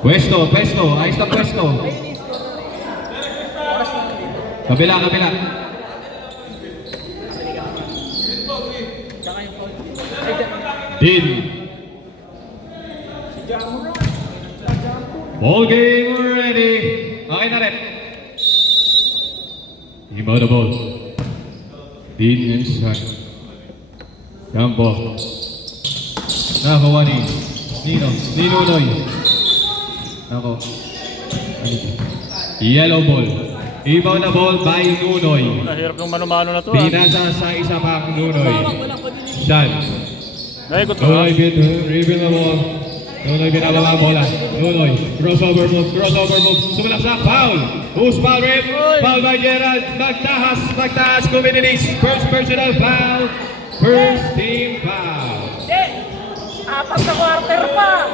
Pwesto, pwesto. Ayos na pwesto. Kabila, kabila. Din. Ball game ready. Okay na rep. Iba na ball. Din inside. Campo. Nakakuha ni Nino. Nino Noy. Nako. Yellow ball. Ibaw na ball by Nunoy. Nahirap yung mano-mano na to. Pinasa sa isa pang Nunoy. Sean. Naikot ko. Nunoy reveal na ball. Nunoy binababa ang bola. Nunoy. Crossover move. Crossover move. Sumalaksak. Foul. Who's foul rip? Foul by Gerald. Magtahas. Magtahas. Kuminidis. First personal foul. First team foul. Apat na quarter pa!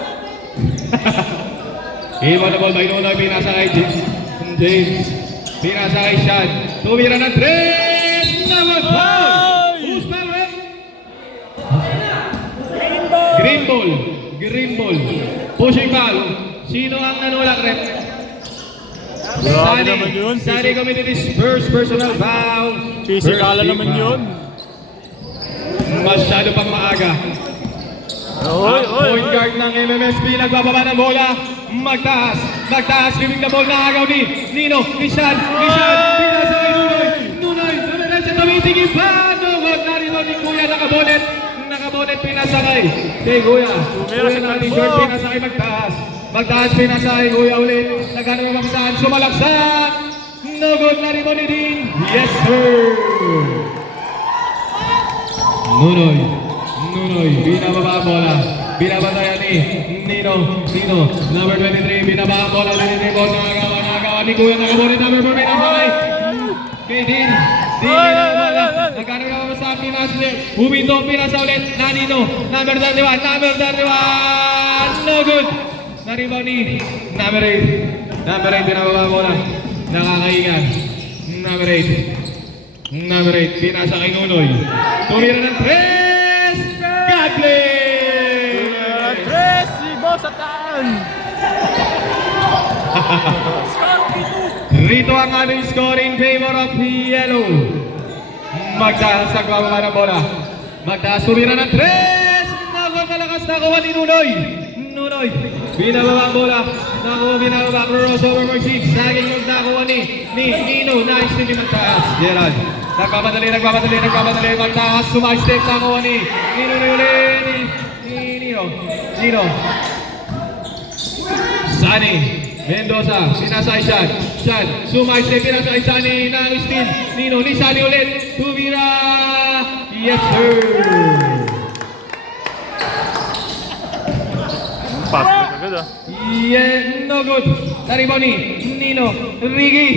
Iba na ball by Nunoy. Pinasa kay James. Pinasa kay Sean. Tumira ng 3. Naman foul! Who's foul rip? Green ball. Green ball. Pushing foul. Sino ang nanulak rep? Grabe naman yun. Sani community's first personal foul. Physical naman yun. Masyado pang maaga. Oy, Ang oy, point oy. guard ng MMSP nagbababa ng bola. Magtaas. Magtaas. Living the ball. Nakagaw ni Nino. Nishan. Nishan. Pinasa kay Nunoy. Nunoy. Nunoy. Tumitingin pa. No. Wag na rin ni Kuya. Nakabonet. Nakabonet. Pinasa kay Kuya. Kuya na t-shirt. Pinasa kay Magtaas. Magtaas. Pinasa kay Kuya ulit. Nagano yung magsaan. Sumalaksak. No good na rin ni Dean. Yes sir. Nunoy. Nunoy, binababa ang bola. Binabantayan ni Nino. Nino, number 23. Binaba ang bola. Nagagawa, nagagawa ni Kuya. Nagabonet number 4. Binabay. Kay Din. Din, binabala. Nagkagawa sa Pinasli. Huminto, pinasa ulit. Na Nino. Number 31. Number 31. No good. Naribaw ni number 8. Number 8, binababa ang bola. Nakakaingan. Number 8. Number 8, pinasa kay Nunoy. Tumira ng 3. Godley! Tracy Bosatan! Rito ang ating score in favor of Yellow. Magtaas ang bababa ng bola. Magtaas, tumira ng 3. Nakuha malakas, nakuha ni Nunoy. Nunoy, binababa ang bola. Nakuha, binababa. Crossover for 6. Saging yung nakuha ni Nino. Nice to be Magtaas. Gerald. Nagbabatali. Magtaas. Sumastep. Nakuha ni Nino. Sunny. Mendoza. Pinasa kay Sean. Sean. Sumastep. Pinasa kay Sunny. Nang-steal. Nino. Ni Sunny ulit. Tumira. Yes sir. Pasok agad ah. Yeah, no good. Naribaw ni Nino. Ricky.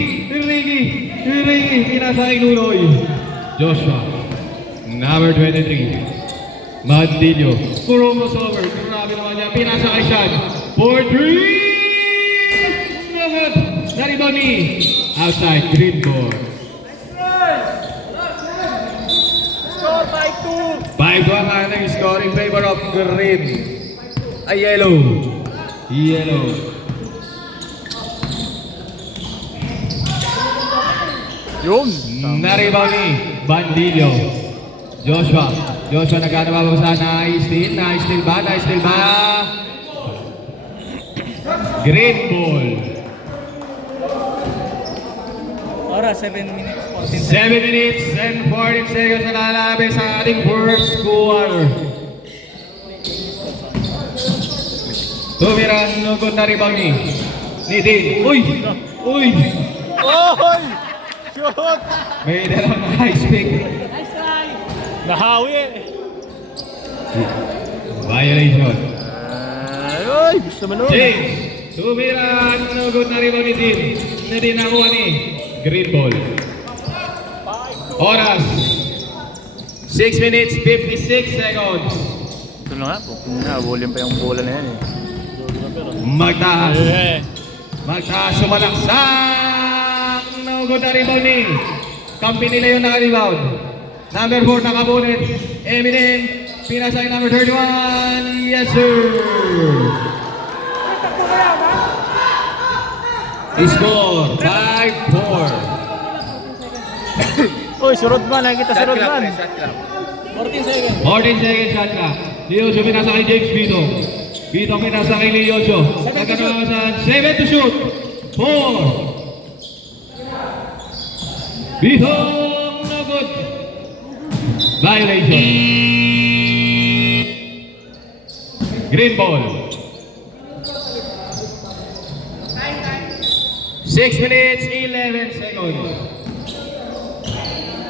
Pinasa kay Nunoy. Joshua. Number 23. Madillo. Kuromos over. Grabe naman niya. Pinasa kay Sean. 4-3. No good. Naribaw ni outside. Green board. Score by 2! 5-2 ang ating score in favor of green. Yellow. Yun. Naribaw ni Bandillo. Joshua nagkano ba sa na-steal ba? Green ball. Oras, 7 minutes 14 seconds. 7 minutes and 14 seconds na nalabi sa ating first quarter. Tumira, nugod na rebound ni Dean. Uy! Oy! Shoot! May dalang high stick. Nice try! Nahawi eh. Violation. Ay, gusto mo nun. James! Tumira, nugod na rebound ni Dean. Hindi nakuha ni Green ball. Oras 6 minutes 56 seconds. Ito na nga, volume pa yung bola na yan eh. Magtaas. Eh. Magtaas, sumalaksak. Nugod na rebound ni kampi nila yung naka-rebound. Number 4 nakabulit. Eminem. Pinasa kay number 31. Yes sir. Takbo kaya ba? Score 5-4. Uy, si Rodman. Nakikita si Rodman. 14 seconds. 14 seconds shot clock. Leocho pinasa kay James Vito. Vito pinasa kay Leocho. Nagkakaroon 7 to shoot. 4. Vito, no good. Violation. Green ball. 6 minutes, 11 seconds.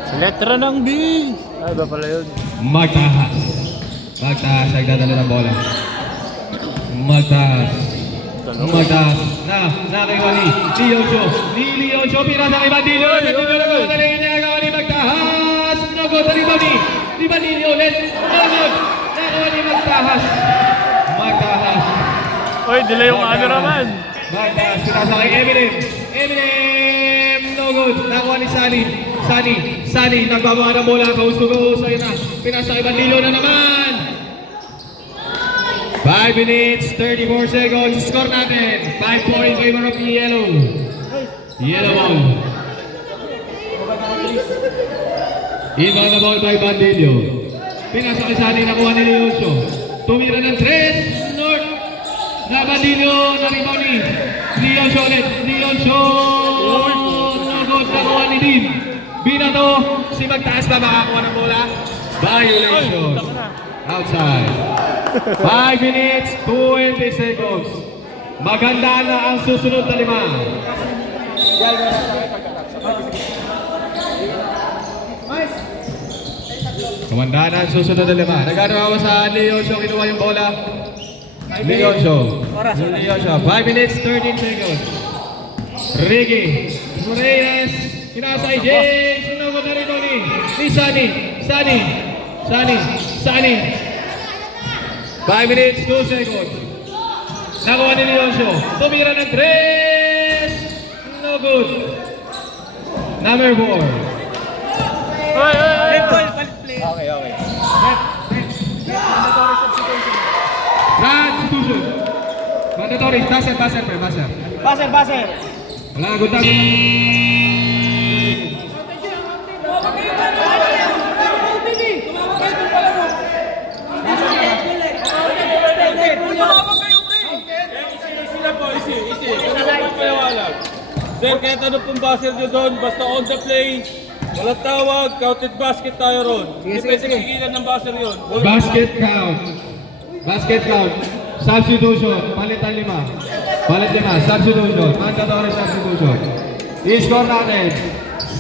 Sa letra ng B. Ay, ba pala yun? Magtahas. Magtahas, nagdadala ng bola. Magtahas. Magtahas. Nakiwa ni Leocho. Leocho, pinasa kay Bandillo. Bandillo na gawin na rin niya. Ni Magtahas. Nagod na ni Bandillo ulit. Nagod. Nakawa ni Magtahas. Magtahas. Uy, delay yung cameraman. Magtahas, pinasa kay Eminem. Eminem. No good. Nakuha ni Sunny, nagbababa ng bola, kausay na. Pinasa kay Bandillo na naman. 5 minutes, 34 seconds. Score natin. 5-4 in favor of Yellow. Yellow ball. Inbound na ball by Bandillo. Pinasa kay Sunny, nakuha ni Leocho. Tumira ng 3. North. Na Bandillo, na-rebound ni Leocho ulit. Leocho. Nagod, nakuha ni Dean. Binato, si Magtaas na makakuha ng bola. Violation. Outside. 5 minutes, 20 seconds. Maganda na ang susunod na 5. Maganda na ang susunod na 5. Nagkano sa Leocho, kinuha yung bola. Leocho. 5 minutes, 13 seconds. Ricky. Morales. Kinasay James. Sunod na rin ni Sunny. 5 minutes, 2 seconds. Nakuha ni Leocho. Tumira ng 3. No good. Number 4. Uy, uy, uy. Okay. Substitution. Mandatory. Buzzer. Baser. Wala, good na. Sir, kahit ano pong buzzer nyo doon, basta on the play, walang tawag, counted basket tayo ron. Hindi pwede kikilan ng buzzer yun. Basket count. Substitution. Palitan 5. Palit 5. Substitution. Mandatory substitution. I-score natin.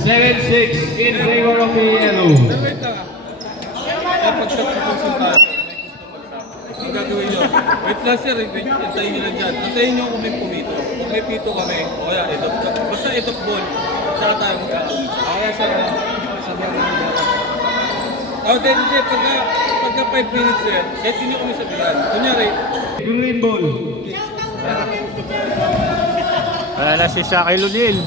7-6 in favor of the Yellow. Wait lang. Kaya pag substitution tayo, ang gagawin nyo, wait lang sir, hintayin nyo lang dyan. Hintayin nyo kung may pumito. Kung may pito kami, o kaya, basta itop ball, saka tayo mag-aawin. Kaya sir, sabihan namin dito. Hindi, pagka 5 minutes sir, kahit hindi nyo kami sabihan. Kunyari, Green ball. Wala na si Shaquille O'Neal.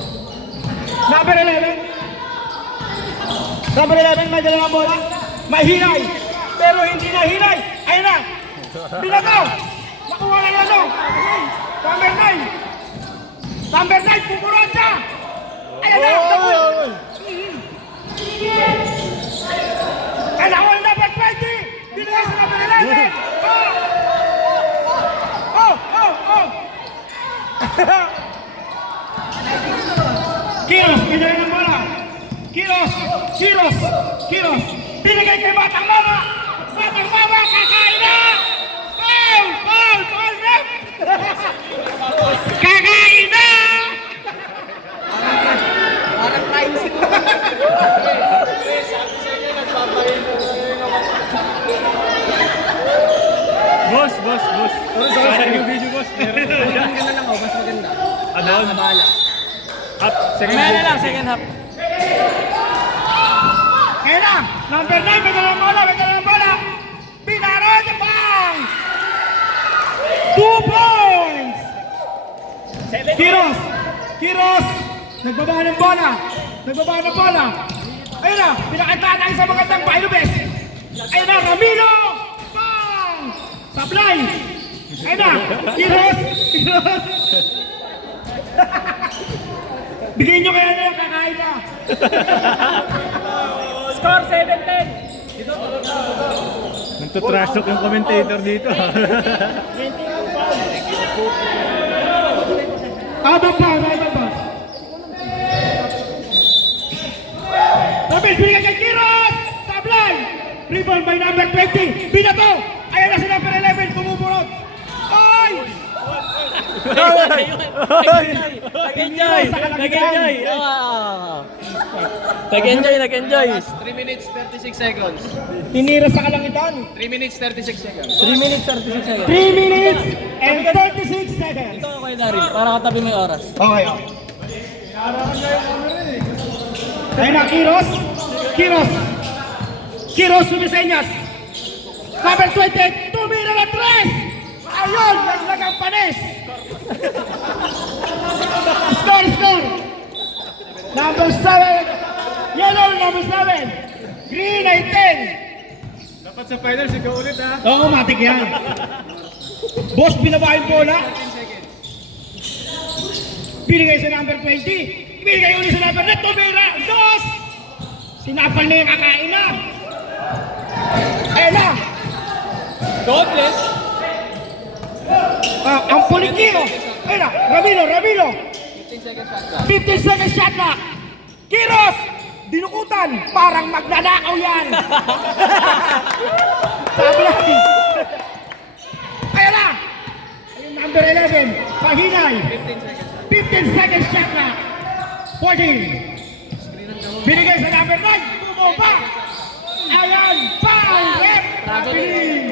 Number 11, may dalawang bola. Mahilay, pero hindi nahilay. Ayun na. Binagaw. Nakuha na yan. Number 9, pumuron siya. Ayun na. Kailangan number 20. Binigay sa number 11. Oh. Kiros, binigay ng bola. Kiros. Binigay kay Batang Mama, kakain na! Foul, ref! Kakain na! Parang crime scene. Boss. Sorry. Yung video, boss. Maganda lang ako, mas maganda. Ano? Bahala. At second Second half. Kaya na, number 9, may dalawang bola. Pinaro niya pang! 2 points! Kiros! Nagbaba ng bola. Ayun na, pinakita tayo sa magandang Bailubes. Ayun na, Ramiro! Pang! Sablay! Ayun na, Kiros! Bigyan nyo kaya na yung kakain na. Score 7-10. Nagtutrash talk yung commentator dito. Out of bounds, out of bounds. Tapos binigay kay Kiros! Sablay! Rebound by number 20. Binato! Ayan na si number 11. Bumubulot. Ay! Nag-enjoy! Nag-enjoy! Nag-enjoy! Nag-enjoy! 3 minutes 36 seconds. Tinira sa kalangitan. 3 minutes 36 seconds. 3 minutes 36 seconds. 3 minutes and 36 seconds. Ito ako kay Darin, para katabi mo yung oras. Okay, okay. Ayun na, Kiros. Kiros. Kiros sumisenyas. Number 20, tumira na 3. Ayun, naglagang panis. Score, score. Number 7. Yellow, number 7. Green ay 10. Dapat sa finals, ikaw ulit ha. Oo, matik yan. Boss, binaba yung bola. Binigay sa number 20. Binigay ulit sa number na tumira. Dos! Sinapal na yung kakain na. Ayan na. God bless! Ang pulikino. Ayun na. Ramilo, Ramilo. 15 seconds shot na. Kiros! Dinukutan. Parang magnanakaw yan. Sablay. Ayan na. Ayun, number 11. Pahinay. 15 seconds shot na. 14. Binigay sa number 9. Bumaba. Ayan. Foul. Rep. Traveling.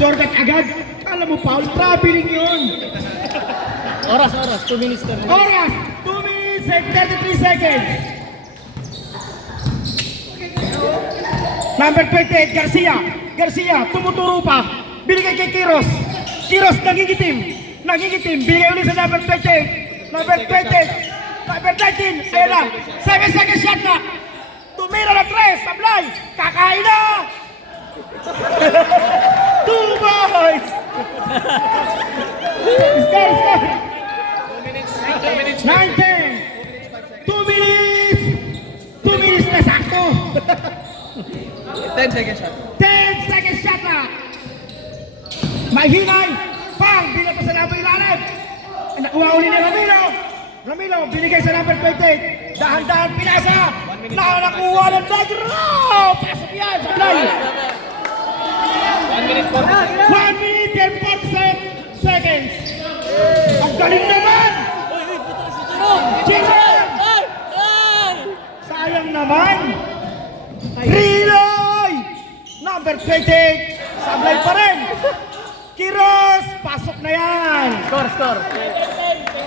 Shortcut agad. Alam mo, foul. Traveling yun. Oras, 2 minutes 30. Oras. 2 minutes and 33 seconds. Number 28, Garcia. Garcia, tumuturo pa. Binigay kay Kiros. Kiros, nagigitim. Nagigitim. Binigay ulit sa number 28. Number 20. Number 19. Ayan na. 7 seconds shot na. Tumira na 3. Sablay. Kakain na. 2 boys. Score, score. 2 minutes 19. 2 minutes. 2 minutes na sakto. 10 seconds shot. 10 seconds shot na. Mahinay. Pang. Binigay pa sa number 11. Nakuha uli ni Ramilo. Ramilo. Binigay sa number 28. Dahan-dahan pinasa. Nakuha ng negro. Pasok yan. Sablay. 1 minute 40 seconds. 1 minute and 47 seconds. Ang galing naman. Jason. Sayang naman. Riloy. Number 28. Sablay pa rin. Kiros. Pasok na yan. Score.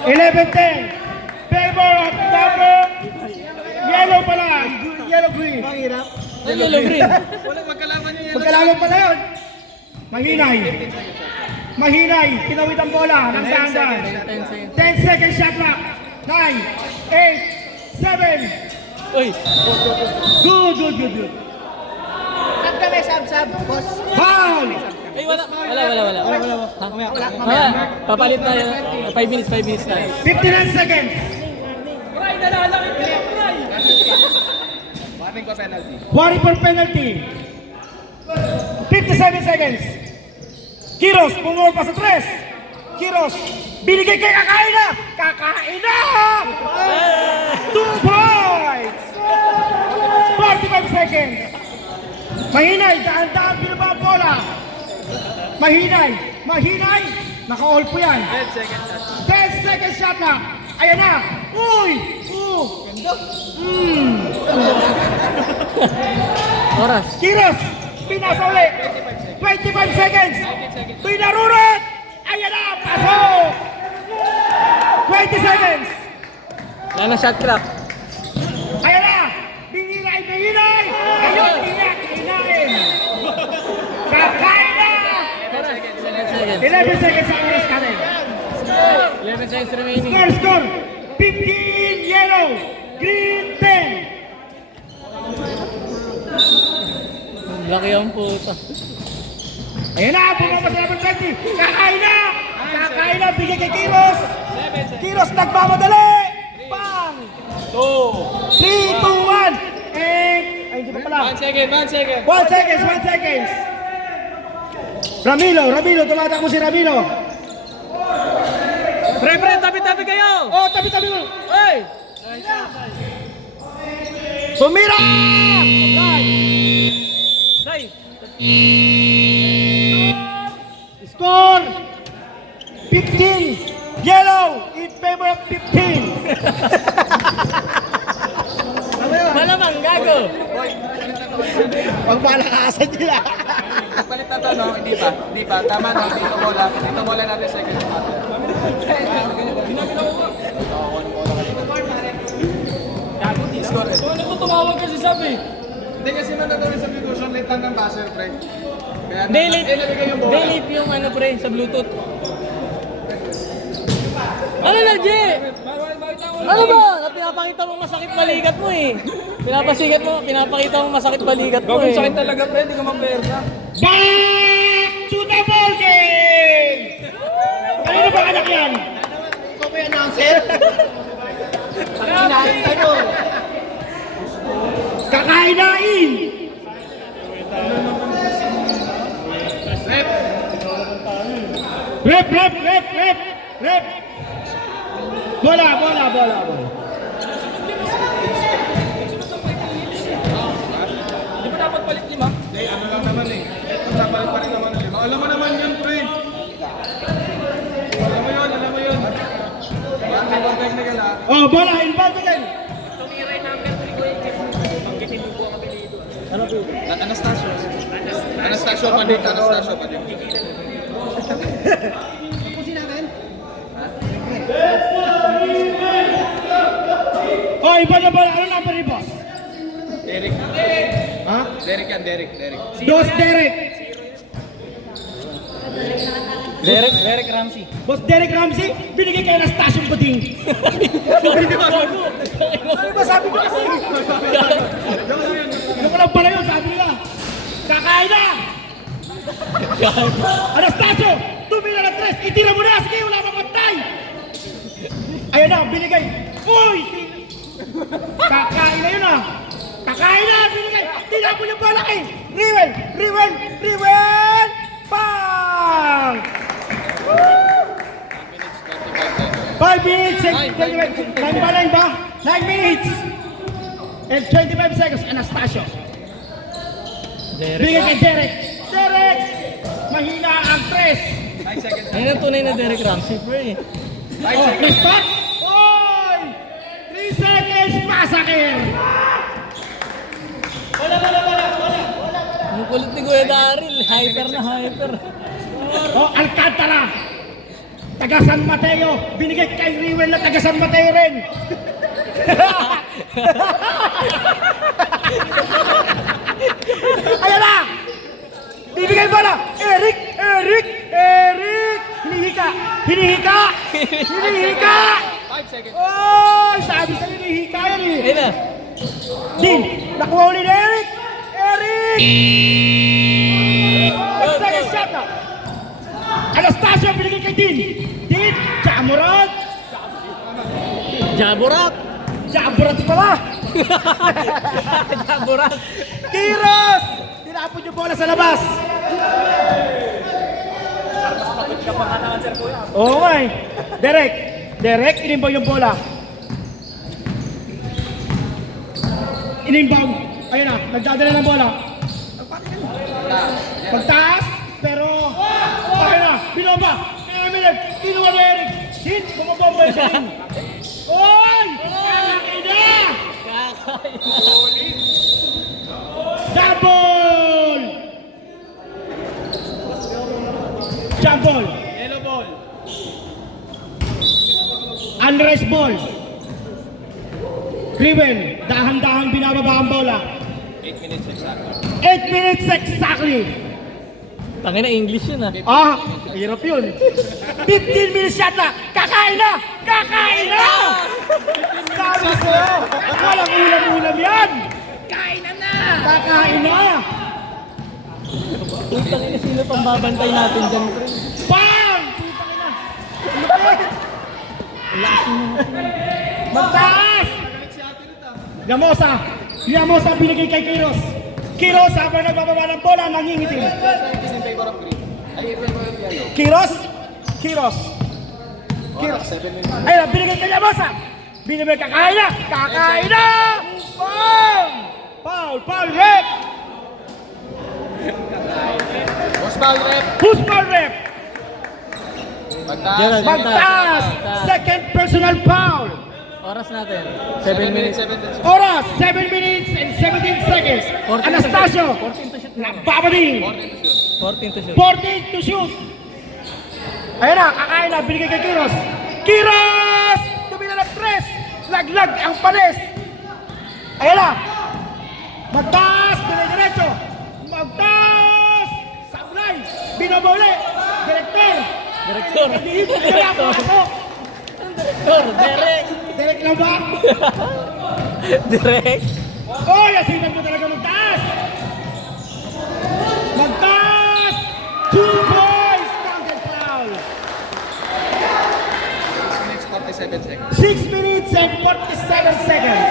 11-10. Favor of number yellow pala. Yellow-green. Mahirap. Yellow green. Pagkalaman pala yun. Mahinay. Mahinay. Tinawid ang bola ng sandan. 10 seconds shot clock. 9, 8, 7. Uy, Good. Sab kami, sab, boss. Foul. ay wala. Wala. Papalit na yun. 5 minutes na. 59 seconds. Warning ko penalty. Warning for penalty. 57 seconds. Kiros, pumor pa sa 3. Kiros, binigay kay kakain na. Kakain na. 2 points. 45 seconds. Mahinay, daan-daan binaba ang bola. Mahinay. Naka-all po yan. 10 seconds shot. 10 seconds shot na. Ayan na. Uy. Oras. Kiros, pinasa ulit. 25 seconds. Pinarurot. Ayan na, pasok. 20 seconds. Yan ang shot clock. Ayan na. Binilay. Ayun, kinain. Kakain na. 11 seconds sa oras ka rin. 11 seconds remaining. Score. 15 yellow. Green 10. Laki ang puta. Ayan na, bumaba sa number 20. Kakain na. Bigay kay Kiros. Kiros nagmamadali! Pang! 3, 2, 1! And... Ay, hindi pa pala. 1 second, 1 second. 1 seconds, 1 seconds! Ramilo, tumatakbo si Ramilo. Pre, tabi-tabi kayo. Oh, tabi-tabi mo. Hey! Sumira! Apply! Say! Score! 15! Yellow in favor of 15! Malamang, gago. Pagmalakasan nila. Palit na to, no? Hindi pa. Tama na, dito bola natin second half. Ano to tumawag kasi sabi? Hindi kasi nandun sa substitution, late lang ng buzzer, pre. Kaya nalagay yung bola. Delete yung ano pre, sa Bluetooth. Ano na, G? Ano ba? Pinapakita mo masakit balikat mo eh. Pinapakita mo masakit balikat mo eh. Sakit talaga, pre. Hindi ka mapersa. Back to the ball game! Kanino ba anak yan? Ikaw ba yung announcer? Ano? Kakainain! Rep! Bola! Di ba dapat palit lima? Hindi, ano lang naman eh. Magpapalit pa rin naman ng lima. Alam mo naman yun, pre. Alam mo yun. Ang technical ha. Oh, bola! Inbound again! Anastasio pa din. Oh, iba na bola! Ano number ni boss? Derek. Ha? Derek yan, Derek. Dos Derek! Derek Ramsey. Boss Derek Ramsey, binigay kayo ng station puting. Ano ba sabi ko kasi? Ano ko lang pala yun, sabi nila. Kakain na! Anastasio, 2 million at 3, itira mo na, sige, wala mapantay! Ayun na, binigay. Uy! Kakain na yun ah! Kakain na, binigay! Tingnan mo yung bola kay Riwel! Bang! 5 minutes and 25 9 ba? 9 minutes and 25 seconds. Anastasio. Bigay kay Derek. Mahina ang 3. Ayun ang tunay na Derek Ramsey, pre. Oh, next back. Oy! 3 seconds. Masakir. Ang kulit ni Kuya Daryl. Hyper na hyper. Oh, Alcantara. Taga San Mateo. Binigay kay Riwel na taga San Mateo rin. Ayan na! Bibigay bola! Eric! Hinihika! 5 seconds. Oh! Sabi sa hinihika yan eh! Ayun na. Din! Nakuha ulit ni Eric! 5 seconds shot na! Anastasio binigay kay Din! Jamurat! Jaborat. Jamurat pala! Jaborat. Kiros! Tinapon yung bola sa labas! Oo nga eh. Derek, inimbaw yung bola. Inimbaw. Ayun na, nagdadala ng bola. Pagtaas, pero... Ayun na, binomba. Kinuha ni Eric. Hit, bumabomba yung sa ring. Oy! Kakain na! Double! Jump ball. Yellow ball. Unrest ball. Riven, dahan-dahan binababa ang bola. 8 minutes exactly. 8 minutes exactly. Tangin na English yun ah. Ah, hirap yun. 15 minutes shot na. Kakain na! Kakain na! Sabi sa'yo, walang ulam-ulam yan. Kakain na! Kakain na! Tangin na sino pang babantay natin dyan, pre. Bang! Putang ina. Lupit! Magtaas! Llamosa binigay kay Kiros. Kiros habang nagbababa ng bola, nangingitim. Kiros. Ayun, binigay kay Llamosa. Binigay kakain na! Foul, rep! Who's foul rep? Magtaas! Second personal foul! Oras natin. 7 minutes. Oras, 7 minutes and 17 seconds. 14 Anastasio, 14 to shoot. nagbabating. 14 to shoot. 14 to shoot. Ayun na, kakain na, binigay kay Kiros. Kiros! Tumila ng 3. Laglag ang pares. Ayun na. Magtaas, diretso. Magtaas. Sablay. Binobole. Direktor. Direktor. Ayun na, pasok. Derek. Direct lang ba? Direk. Oh, yasinan mo talaga magtaas! Magtaas! 2 points! Counted foul! 6 minutes and 47 seconds.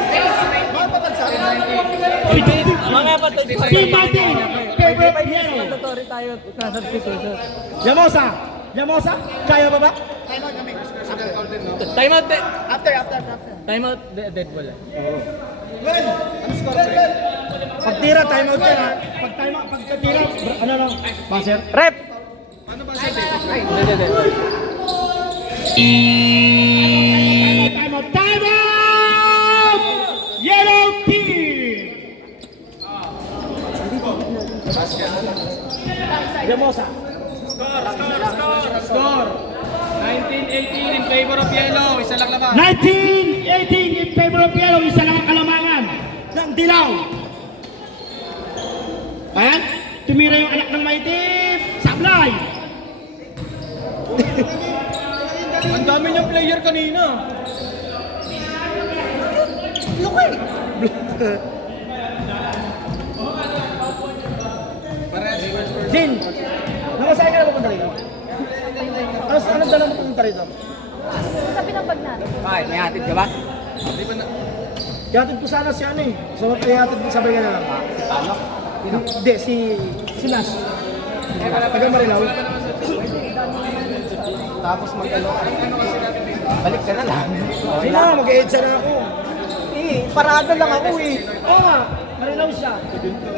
Mga patag. Team Martin, favorite yellow. Mandatory tayo na substitution. Llamosa, kaya ba ba? Time out. After. Time out. Dead ball. Pagtira, time out yan ha. Pagkatira, ano, buzzer? Rep. Time out! Yellow team! Llamosa. Score. 19-18 in favor of yellow. Isa lang laban. 19-18 in favor of yellow. Isa lang ang kalamangan ng dilaw. Ayan, tumira yung anak ng maitim. Sablay. Ang dami niyang player kanina. Din, namasahe ka na pupunta rito? Anong dala mo pupunta rito? Sa pinapag natin. Bakit? May hatid ka ba? Ihatid ko sana si ano eh. So, ihatid ko sabay ka na lang. Ano? Hindi, si Nash. Taga Marilaw. Tapos mag-ano. Balik ka na lang. Hindi na, mag-e-edsa na ako. Parada lang ako eh. Oo nga, Marilaw siya.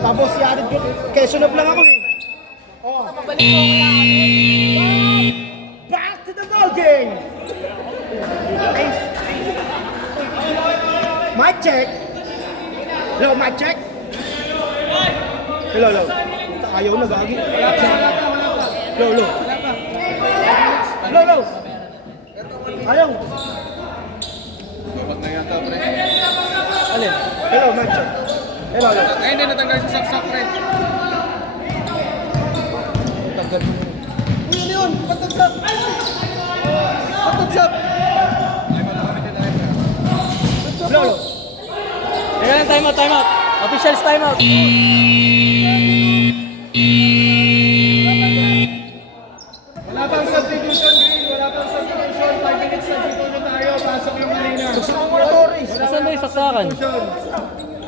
Tapos ihatid ko, Quezonop lang ako eh. Oo. Back to the ball game! Mic check. Hello, mic check. Hello. Ayaw na, gagi. Hello. Ayaw. Babag na yata, pre. Alin? Hello, mic check. Hello. Ngayon din natanggal si Saksak, pre. Uy, ano yun? Patagsap! Patagsap! Hello. Teka lang, time out. Officials time out. Wala pang substitution, Green. Wala pang substitution. 5 minutes substitution tayo. Pasok yung Marina. Gusto mo na, Torres. Saan ba yung saksakan?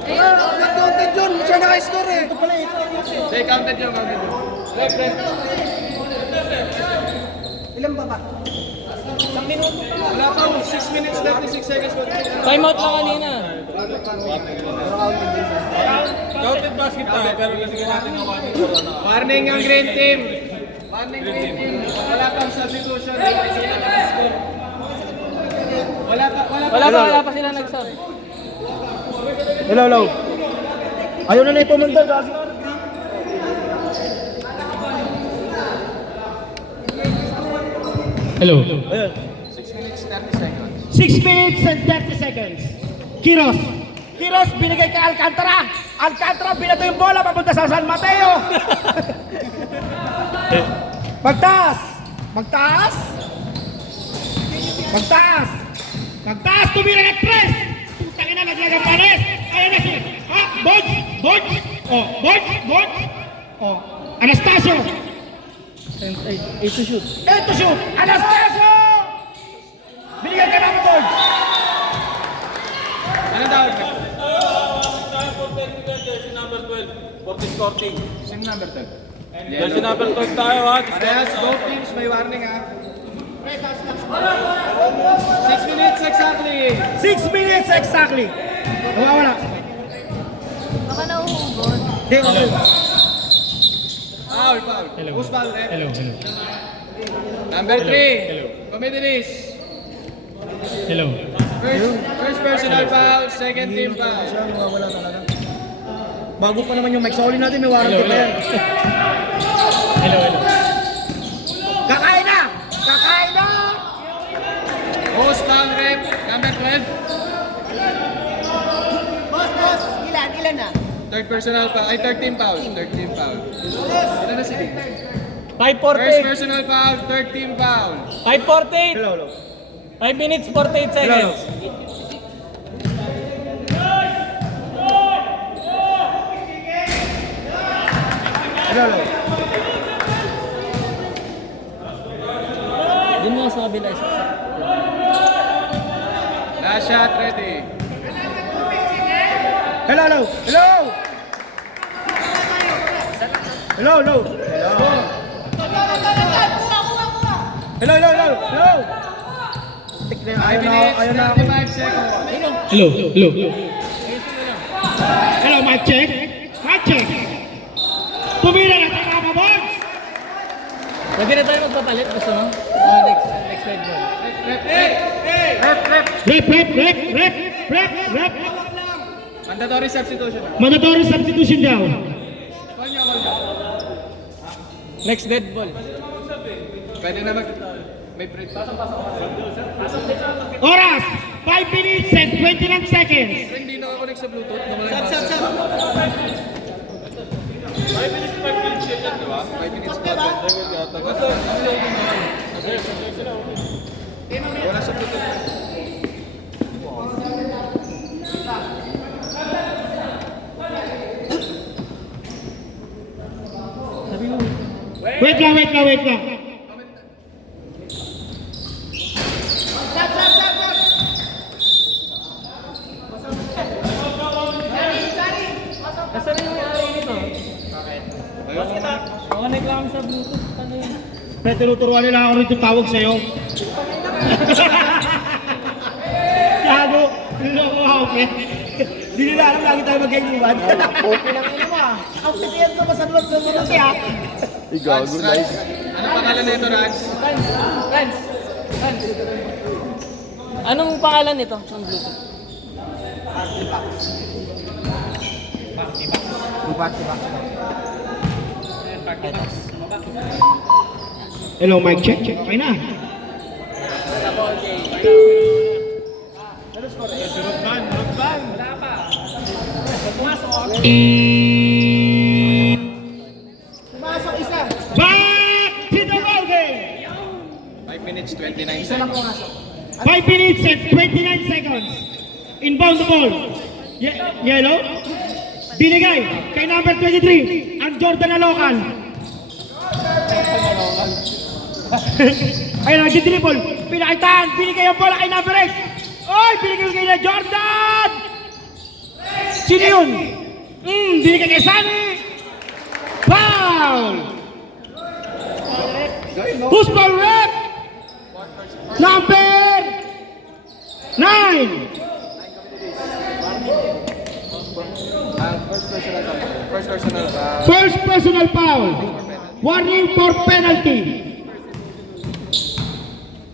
Nag-counted yun. Siya naka-score eh. They counted yung counted yung. Ilan ba? Wala pang 6 minutes 36 seconds. Time out lang kanina. Counted basket tayo, pero nasigyan natin ng 1 Warning ang green team. Warning green team. Wala pang substitution. Wala pa sila nag-sub. Hello. Ayaw na ito manda, gagi. Hello. 6 minutes and 30 seconds. Kiros, binigay kay Alcantara. Alcantara, binato yung bola papunta sa San Mateo. Magtaas, tumira ng 3. Putangin na, naglag ang pares. Ayan na siya. Bodge. Anastasio. 8 to shoot. Ito shoot. Anastasio! Binigay ka ng for this courting. Same number 12. Jersey number 12 tayo ha. Parehas, go teams, may warning ha. 6 minutes exactly. 6 minutes exactly. Nawawala. Baka nauubod. Di, okay. Foul, foul. Hello. Who's foul, ref? Hello, hello. Number 3. Committee list. Hello. First personal foul, second team foul. Nawawala talaga. Bago pa naman yung mic. Sa uli natin, may warranty pa yan. Hello, hello. Kakain na! Kakain na! Who's foul, ref? Number 12. Boss, ilan na? Third personal foul, ay third team foul. Third team foul. Ilan na sige? 5:48. First personal foul, third team foul. 5:48. Hello, hello. 5 minutes, 48 seconds. Hello, hello. Doon mo sa kabila. Last shot, ready. Hello, hello. Hello! Hello, hello. Hello, hello, hello. Hello! Ayaw na, ayaw na ako. 35 seconds. Hello, hello, hello. Hello, mic check. Mic check. Tumira na tayo mga boys. Pwede na tayo magpapalit. Gusto mo? Next red ball. Rep. Mandatory substitution. Mandatory substitution daw. Next dead ball. Pwede na may break. Oras, 5 minutes and 29 seconds. Hindi nakakonect sa Bluetooth. Sab. 5 minutes yan yan, di ba? 5 minutes pa. Wala sa Bluetooth. Wait lang. Kasi rin yung may-ari nito. Connect lang sa Bluetooth. Ano yun? Pre, tinuturuan nila ako rito tawag sa'yo. Gago, niloko ako, pre. Di nila alam lagi tayo magkainiwan. Okay lang yun ah. Ang titiyan sa masadwat na muna siya. Rans. Ano pangalan na ito, Rans? Rans. Anong pangalan nito ng Bluetooth? Hello, mic check. Okay na. Back to the ball game. 5 minutes, 29 seconds. 5 minutes and 29 seconds. Inbound the ball. Yellow. Binigay kay number 23, ang Jordan na local. Ayun, nag-dribble. Pinakitaan. Binigay ang bola kay number 8. Oy, binigay kay na Jordan. Sino yun? Binigay kay Sunny. Foul. Who's foul rep? Number 9. First personal foul. Warning for penalty.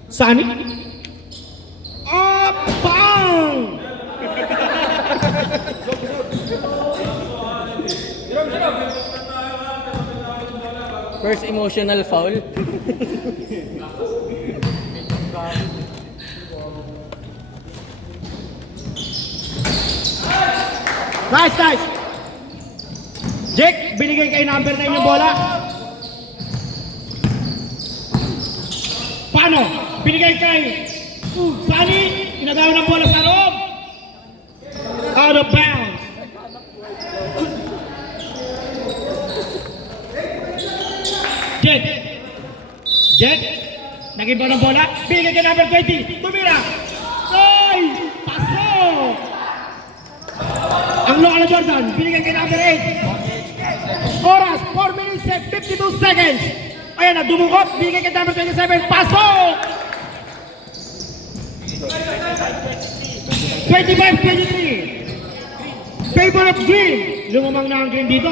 Sunny. Bang! First emotional foul. Nice. Jake, binigay kay number 9 yung bola. Paano? Binigay kay Sunny. Inagawa ng bola sa loob. Out of bounds. Jake. Nag-ibaw ng bola. Binigay kay number 20. Tumira. Ay! Pasok! Ang local na Jordan, binigay kay number 8. 52 seconds. Ayan na, dumukot. Bigay kay number 27. Pasok! 25-23. Favor of green. Lumamang na ang green dito.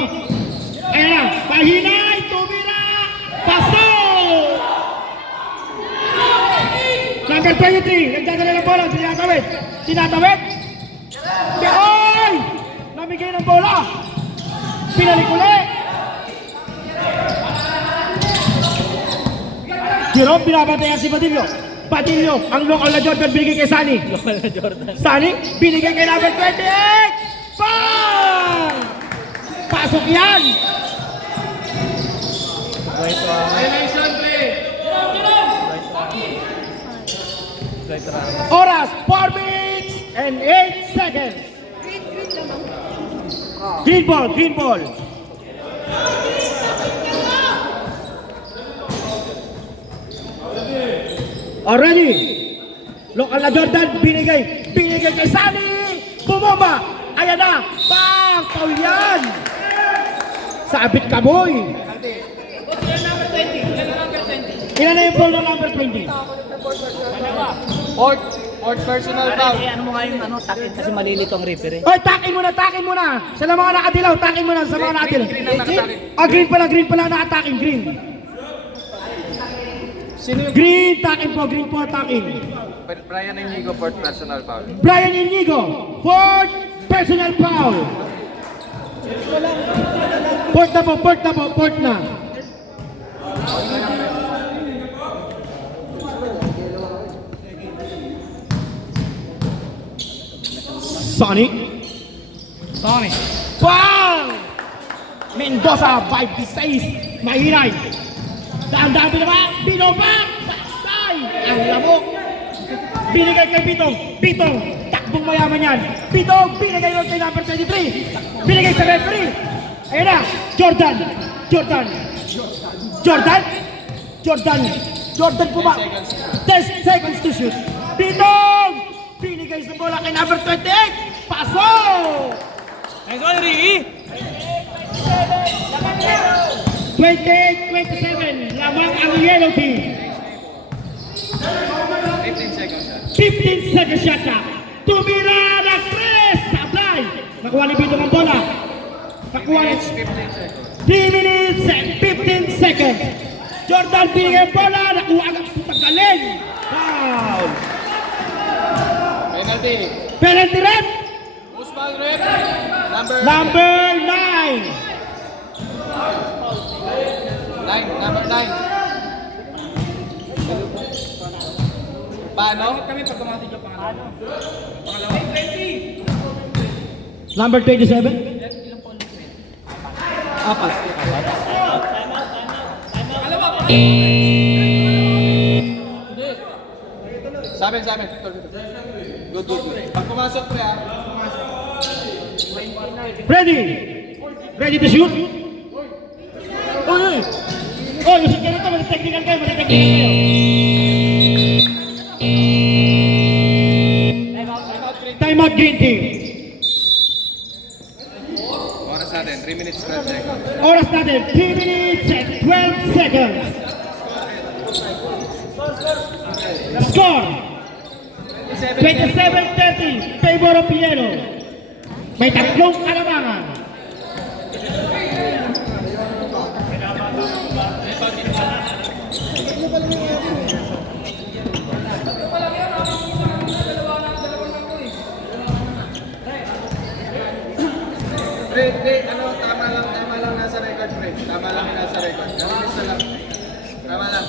Ayan na, pahinay, tumira, pasok! Number 23, nagdadala ng bola, tinatawid. Tinatawid. Oy! Namigay ng bola. Pinalik ulit. Jerome, binabantayan si Badillo. Badillo, ang local na Jordan binigay kay Sunny. Lokal na Jordan. Sunny, binigay kay number 28. Bang! Pasok yan. Violation 3. Oras, 4 minutes and 8 seconds. Green ball, green ball. Already. Local na Jordan, binigay kay Sunny. Bumomba. Ayan na. Bang! Paul yan. Sabit ka, boy. Ilan na yung ball ng number 20? Fourth personal foul. Ano mo nga yung takin kasi malilito ang referee. Oy, takin mo na. Sa mga nakadilaw, takin mo na sa mga nakadilaw. Green pala nakatakin, green. Green, takin po, takin. Brian Inigo, fourth personal foul. Brian Inigo, fourth personal foul. Fourth na. Sonny. Bang! Mendoza, 5-6. Mahiray. Daan-daan binaba. Patay! Ang lamok. Binigay kay Pitong. Takbong mayaman yan. Pitong, binigay kay number 23. Binigay sa referee. Ayun na. Jordan po ba? 10 seconds to shoot. Pitong! Binigay sa bola kay number 28. Pasok! Nice one, Ricky! 28-27. Lamang ang yellow team. 15 seconds shot na. Tumira na Chris. Sablay. Nakuha ni Pitong ang bola. 3 minutes and 15 seconds. Jordan binigay ang bola. Nakuha ang paggaling. Foul. Penalty red. Usman Rep. Number 9. Number 9. Paano? Kami pag kumati ka paano? Number 27. Apat. Sa amin. Good. Pag pumasok pre ah. Ready to shoot? Oy! Oh, yung sikero to, mag-technical kayo. Time out, green team. Oras natin, 3 minutes 12 seconds. Oras natin, 3 minutes and 12 seconds. Score! 27-30, favor of yellow. May tatlong kalamangan. Pre, tama lang nasa record, pre. Tama lang yung nasa record. Naminis na lang. Tama lang.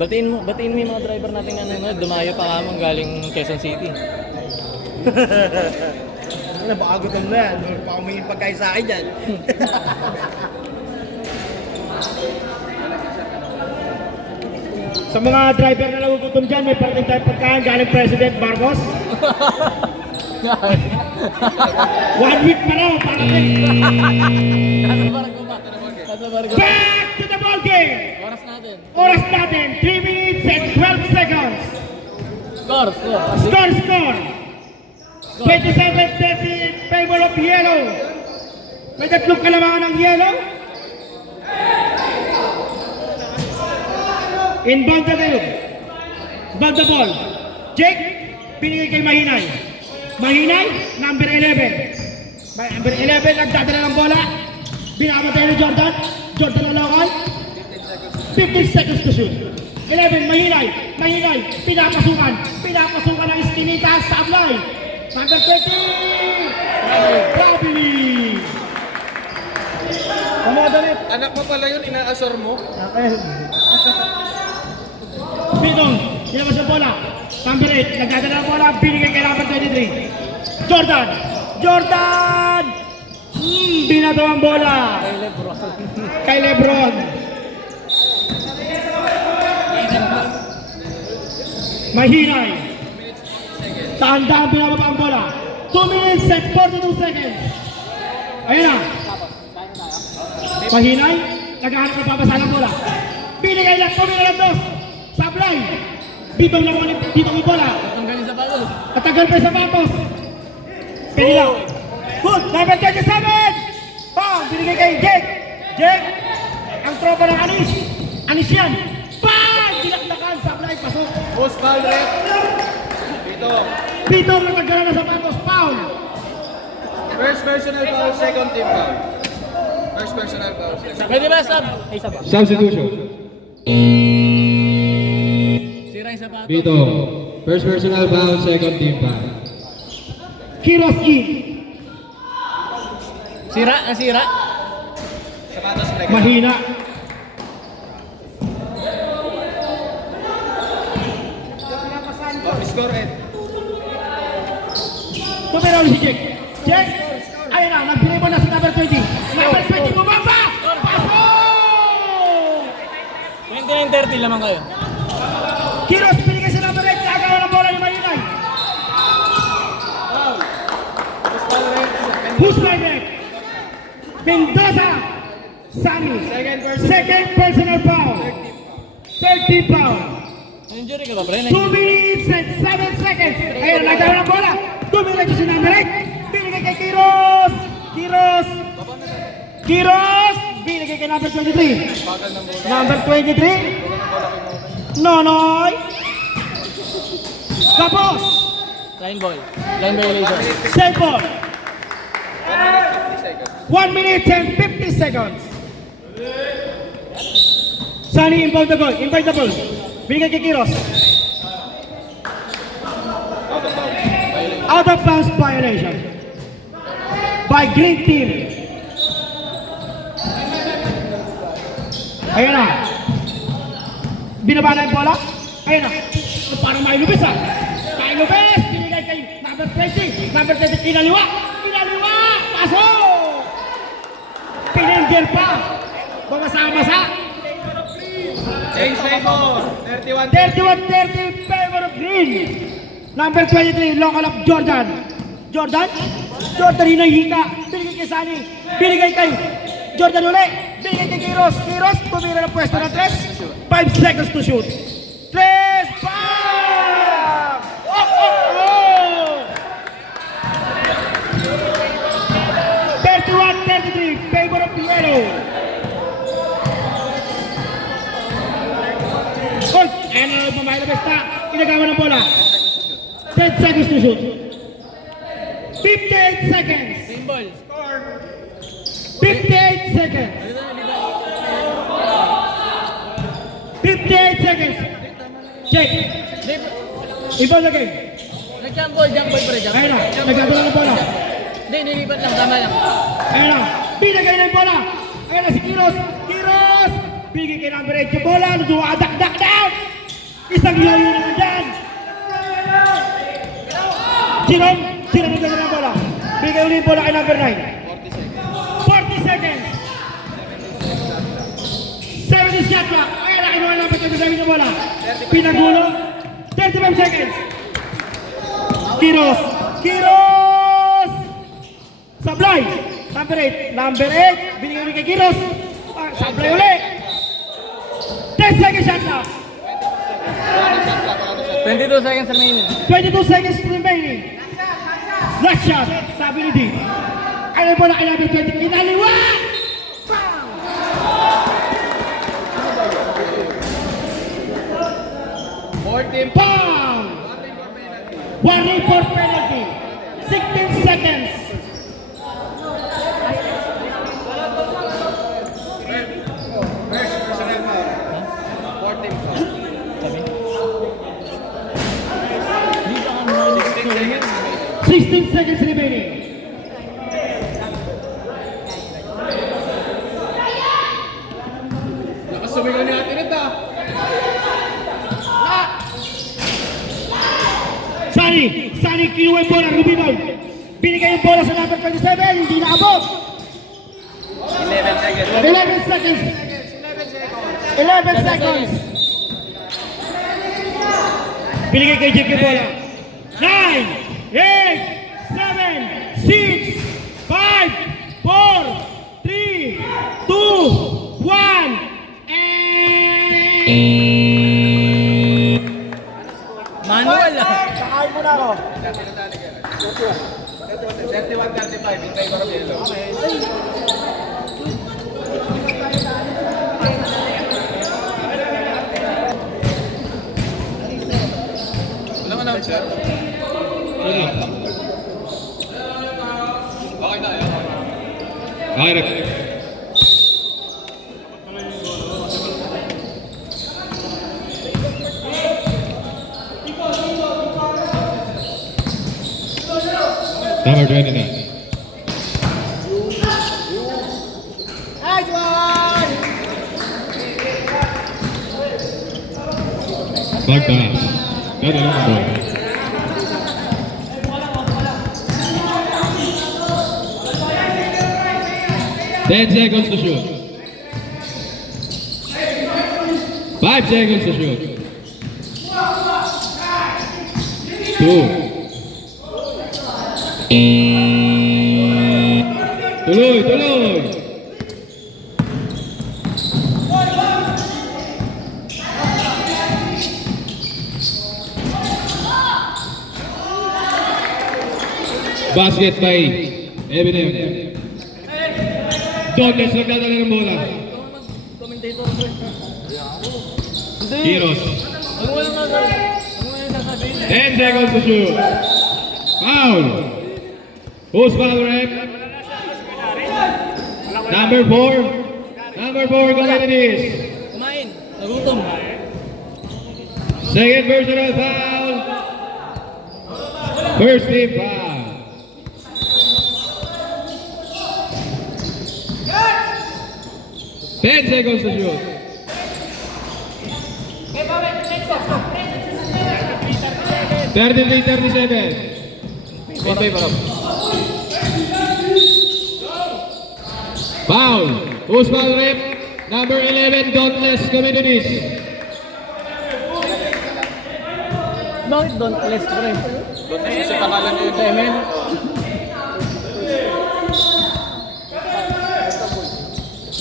Batiin mo yung mga driver natin dumayo pa kamang galing Quezon City. Baka gutom na yan. Baka humingin pagkain sa akin yan. Sa mga driver na nagugutom dyan, may parating tayong pagkain galing President Marcos. 1 week pa raw, parating. Nasa parang kumata na Back to the ball game. Oras natin. Oras natin, 3 minutes and 12 seconds. Score. Score. 27-30 in favor of yellow. May tatlong kalamangan ng yellow. Inbound na kayo. Inbound the ball. Jake, pinigay kay Mahinay. Mahinay, number 11. Number 11, nagdadala ng bola. Binamatay ni Jordan. Jordan Alawal. 15 seconds to shoot. 11, Mahinay. Pinapasukan ng Eskinita sa Ablay. Number 30. Probably. Pamadalit. Anak mo pala yun, inaasar mo. Pitong, nilabas ang bola. Number 8, nagdadala ng bola. Binigay kay number 23. Jordan! Binato ang bola. Kay Lebron. Mahinay. Tandaan binababa ang bola. 2 minutes and 42 seconds. Ayun na. Mahinay. Naghahanap ng babasa ng bola. Binigay lang. Pumila ng dos. Sablay. Bitong lang ang bola. Tanggalin sa balos. Matagal pa yung sapatos. Pinila. Good. Number 27. Bang. Binigay kay Jake. Jake. Ang tropa ng Anis. Anis yan. Bang. Dinakdakan. Sablay. Pasok. Post foul, ref. Dito. Bitong natagalan ng sapatos. Foul. First personal foul, second team foul. First personal foul, second. Pwede ba sub? Substitution. Sira yung sapatos. Dito. First personal foul, second team foul. Kiros E. Sira. Sapatos break. Mahina. Score it. Tumira ulit si Jake. Jake. Ayun na. Nagbigay mo na si number 20. Number 20 bumaba. Pasok! 29-30 lamang kayo. Kiros binigay sa number 8. Nagawa ng bola ni Mahinay. Who's my neck? Mendoza. Sammy. Second personal foul. 30 foul. Injury ka ba, pre? 2 minutes and 7 seconds. Ayun, nagkaroon ng bola. 2 minutes si number 8. Binigay kay Kiros. Binigay kay number 23. Number 23. Nonoy. Kapos. Line ball. Line violation. Save ball. 1 minute 50 seconds. 1 minute and 50 seconds. Sunny inbound the ball. Binigay kay Kiros. Out of bounds violation by green team. Ayun na. Binaba na yung bola. Ayun na. Parang may lubis ah. May lubis. Binigay kay number 20. Number 20 kinaliwa. Pasok! Pinanggil pa. Bumasa-masa. Change lane mo. 31-30 favor of green. Number 23, local of Jordan. Jordan hinahika. Binigay kay Sunny. Binigay kay Jordan uli. Binigay kay Kiros. Tumira ng pwesto ng 3. 5 seconds to shoot. 3, bang! Oh! 31-33, favor of yellow. Hoy! Ayan na mamahay na besta. Inagawa ng bola. 10 seconds to shoot. 58 seconds. Team ball. 58 seconds. 58 seconds. Jake, ibang na game. Nag-jump ball, pre. Ayun na, nagagawa ng bola. Hindi, nilipat lang. Tama lang. Ayun na, binagay na yung bola. Ayun na si Kiros. Bigay kay number 8 yung bola. Dak down. Isang layo na dyan. Jerome nagdala ng bola. Bigay ulit yung bola kay number 9. 40 seconds. 70 shot clock. Ayun na, kinuha number 27 yung bola. Pinagulo. 35 seconds. Kiros. Sablay. Number 8. Binigay ulit kay Kiros. Sablay uli. 10 seconds shot clock. 22 seconds remaining. 22 seconds remaining. Last shot. Sabi ni D. Ano po na kay number 20? Kinaliwa! Pound! Warning for penalty. 16 seconds. Seconds remaining. Nakasumigaw ni Ate Nita. Sunny, kinuha yung bola, luminaw. Binigay yung bola sa number 27, hindi naabot. 11 seconds. 11 seconds. Binigay kay Jeff yung bola. 9, 8, 7, 6, 5, 4, 3, 2, 1, Manual ah. Sakain mo na ako. 31-35, hintay ko rin yelo. Walang announcer. Okay na. Number 29. Bagtas. Dadalhin ang bola. Ten seconds to shoot. 5 seconds to shoot. 2. Tuloy. Basket by Eminem. Dones nagdadala ng bola. Commentator ko. Hindi. Kiros. Ano walang sasabihin? 10 seconds to shoot. Foul. Who's foul, ref? Number 4. Number 4, Communities. Kumain. Nagutom. Second personal foul. First team foul. 10 seconds to shoot. 33-37. Foul. Who's foul, ref? Number 11, Dauntless Communities. Bakit don't less pre? Sa pangalan niyo yun. Semen.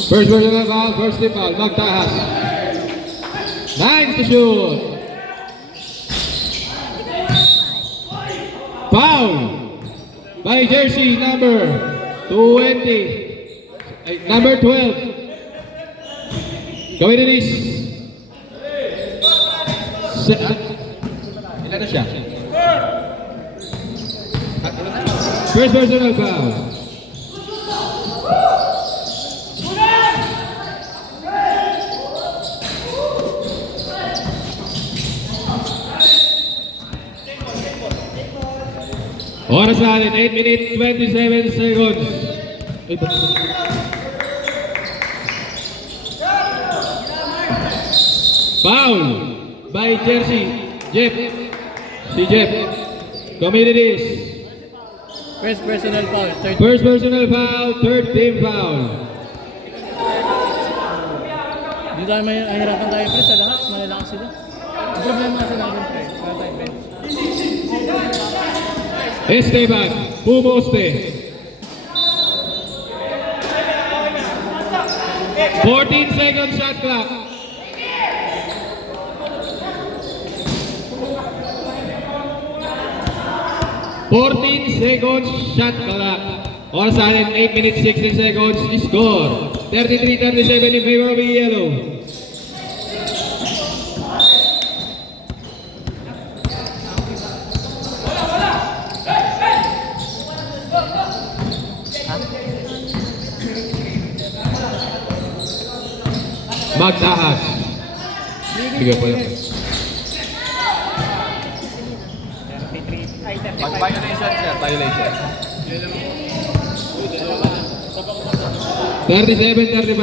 First personal foul, first team foul. Magtahas. 9 to shoot. Foul by jersey number 20. Number 12. Communities. Ilan na siya? First personal foul. Oras natin, 8 minutes, 27 seconds. Ay, ba't ito? Foul by jersey, Jeff. Si Jeff. Communities. First personal foul. Third. First personal foul, third team foul. Hindi tayo mahirapan tayo pre sa lahat. Malalakas sila. Ang problema kasi natin pre. Para tayo bench. Esteban, Pumoste. 14 seconds shot clock. Shot clock. All silent, 8 minutes, 16 seconds. Score 33-37 in favor of the yellow. Magtahas. Sige po lang. Mag-violation, sir. Violation. 37-35.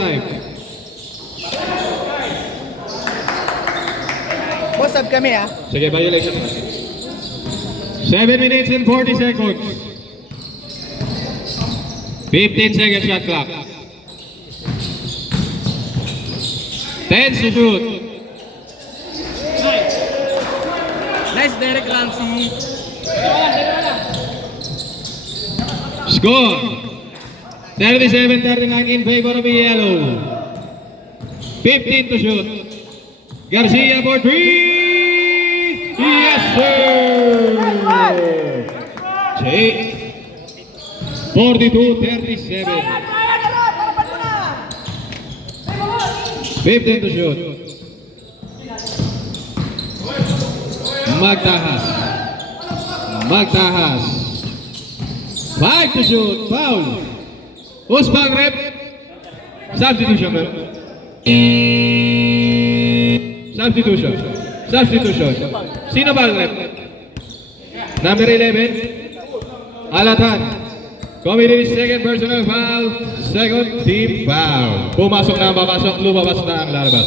Boss, sub kami ah. Sige, violation. 7 minutes and 40 seconds. 15 seconds shot clock. 10 to shoot. Nice, Derek Ramsey. Score 37-39 in favor of the yellow. 15 to shoot. Garcia for 3. Yes, sir. 42-37. 15 to shoot. Magtahas. 5 to shoot. Foul. Who's bang rep? Substitution, rep. Substitution. Sino bang rep? Number 11. Alatan. Committed second personal foul. Second team foul. Pumasok na, papasok. Lumabas na ang lalabas.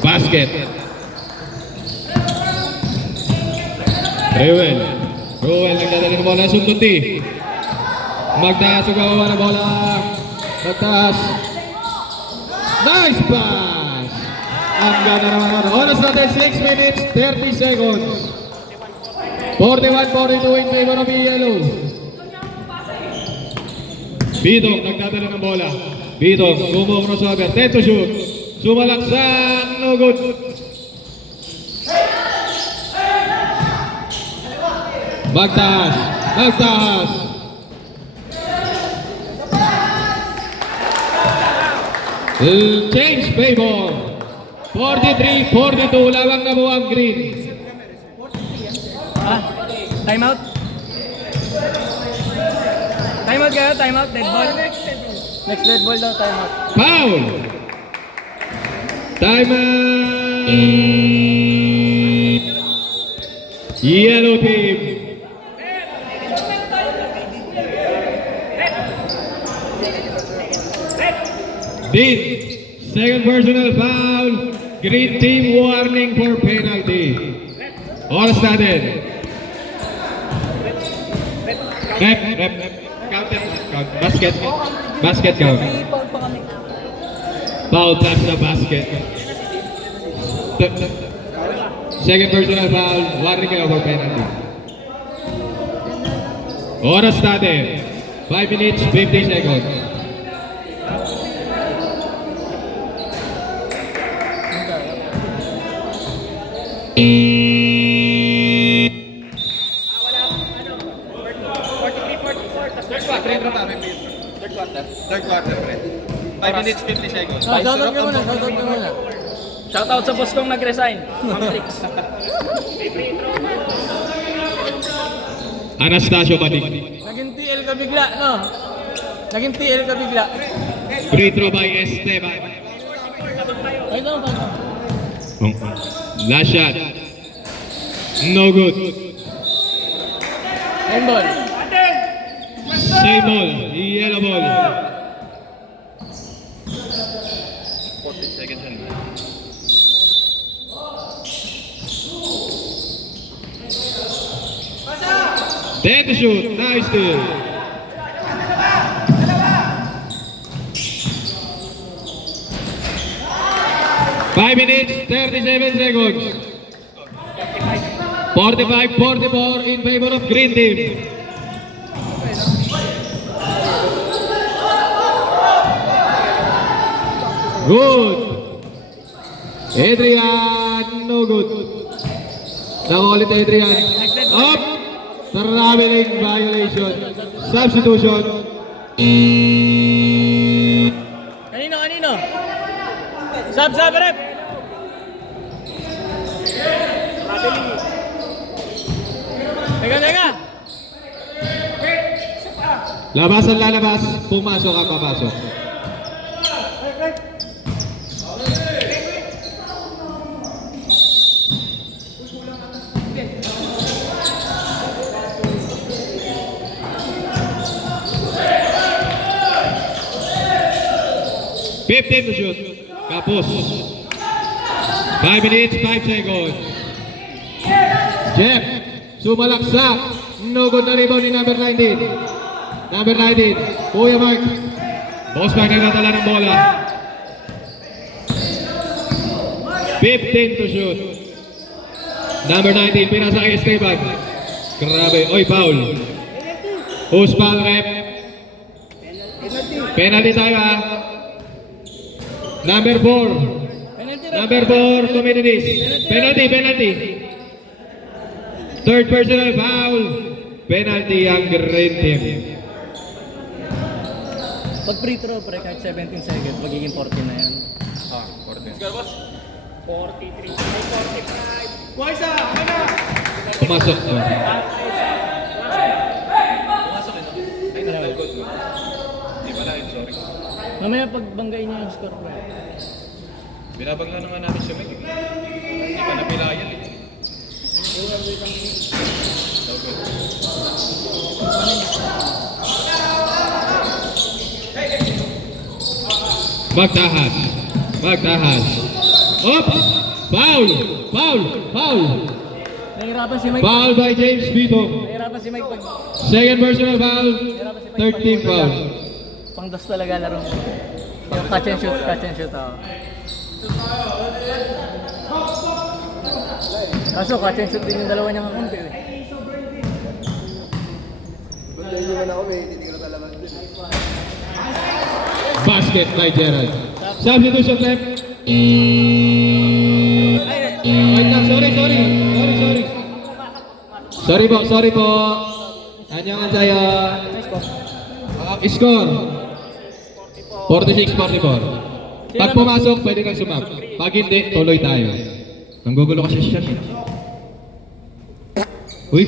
Basket. Rewel nagdadala ng bola. Sunduti. Magtaas ang gawa ng bola. Magtaas. Nice pass. Ang ganda naman. Oras natin 6 minutes 30 seconds. 41-42 in favor of yellow. Bidong nagdadala ng bola. Bidong sumo crossover. 10 to shoot. Sumalaksak. No good. Magtaas. Change favor. 43-42. Lawang na buwang green. Time out. Time out kayo, time out. Dead ball. Next dead ball daw, time out. Foul. Time out. Yellow team. Deep. Second personal foul. Green team warning for penalty. Oras natin. Rep. Count. Basket count. Foul touch the basket. Second personal foul. Warning kayo for penalty. Oras natin. 5 minutes, 50 seconds. Third quarter, friend. 5 minutes, 50 seconds. Shoutout ka muna. Shoutout sa boss kong nag-resign. Matrix. Anastasio Batik. Naging TL ka bigla, no? Naging TL ka bigla. Free throw by Esteban. Ay, no. Last shot. No good. End ball. Same ball. Yellow ball. 14 seconds yan. Ten to shoot. Nice steal. Five minutes, 37 seconds. 45-44 in favor of green team. Good. Adrian, no good. Nakulit Adrian. Up. Traveling violation. Substitution. Kanino? Sab, rep! Teka! Labas ang lalabas. Pumasok ang papasok. Fifteen to shoot. Kapos. 5 minutes, 5 seconds. Jeff, sumalaksak. No good na rebound ni number 19. Number 19, Kuya Mark. Boss Mark nagtatala ng bola. 15 to shoot. Number 19, pinasa kay Esteban. Grabe. Oy, foul. Who's foul, rep? Penalty tayo, ha? Number 4. Number 4, communities. Penalty. Third personal foul. Penalty ang green team. Pag free throw, pre, kahit 17 seconds, magiging 14 na yan. 14. Pumasok. Di ba live, sorry. Mamaya pag banggain niya yung score, pre. Binabag na naman natin siya, Mike. Hindi pa napilayan eh. Magtahas. Up! Foul! Nahihirapan si Mike. Foul by James Vito. Nahihirapan si Mike pag... Second personal foul. 13 foul. Pangdas talaga laro. Yung catch and shoot, oh. Kaso catch and shoot din yung dalawa niyang kakampi, eh. Basket by Gerald. Substitution left. Wait lang, sorry. Sorry po. Annyeong sa'yo. Score. 46-44. Pag pumasok, pwede kang sumap. Pag hindi, tuloy tayo. Nanggugulo kasi siya. Uy.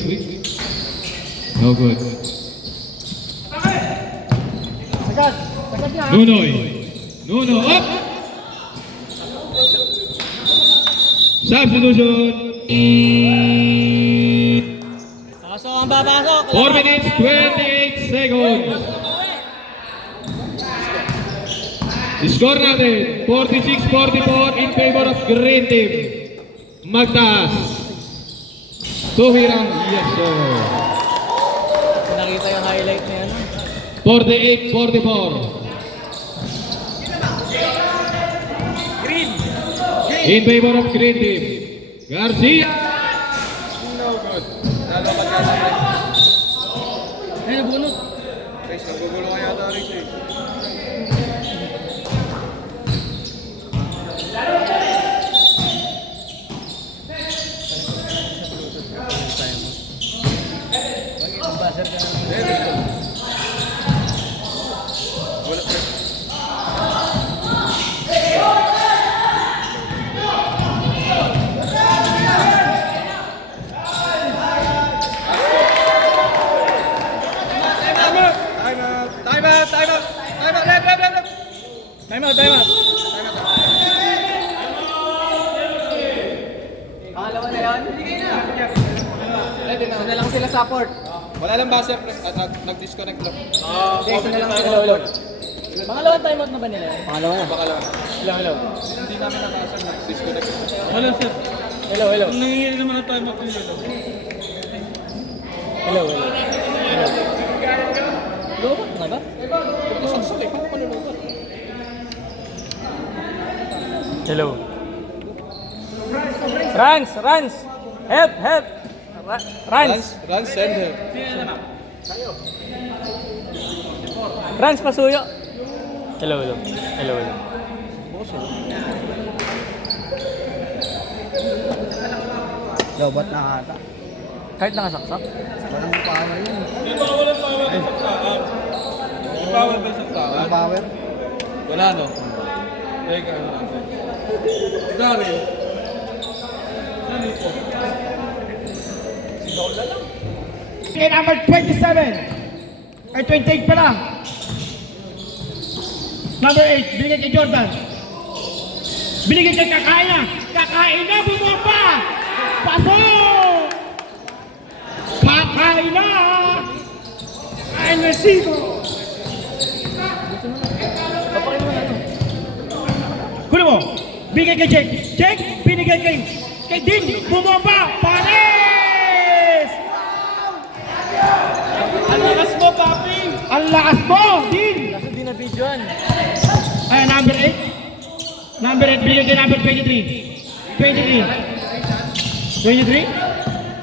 No good. Nuno, up! Substitution. Pasok ang papasok. 4 minutes, 28 seconds. Score natin, 46-44 in favor of green team. Magtaas. Tumira, yes sir. Nakita yung highlight niya, ano? 48-44. In favor of green team. Garcia. No good. Lalo ka dyan sa Mike. Ay, nabunot. Race, nagugulo ka yata rin siya eh. Time out. Pangalawa na yan? Ready na lang sila support. Wala lang buzzer, pre. At nag-disconnect lang. Hindi, isa na lang sila. Pangalawang time out na ba nila? Pangalawa na. Baka lang. Hello. Hindi namin nabasa, nag-disconnect. Wala, sir. Hello. Nangyayari naman ang time out nila. Hello. Lobot na ba? Saksak eh. Paano panulutan? Hello. Runs. Help. Runs. Run, send her. Runs, pasuyo. Hello. Lobat na ata. Kahit nakasaksak. Walang power yun. Di ba walang power sa saksakan? May power ba sa saksakan? Power? Wala no? Teka, ano natin? Gary. Saan ito? Okay, number 27. Ay, 28 pala. Number 8, binigay kay Jordan. Binigay kay Kakaina. Kakaina, bumaba! Pasok! Kakaina! And resibo! Kunin mo. Binigay kay Jake. Jake, binigay kay Dean. Bumaba! Pares! Ang lakas mo, papi! Ang lakas mo, Dean! Kasi di na videoan. Ay, number 8. Number 8, binigay kay number 23. 23. 23?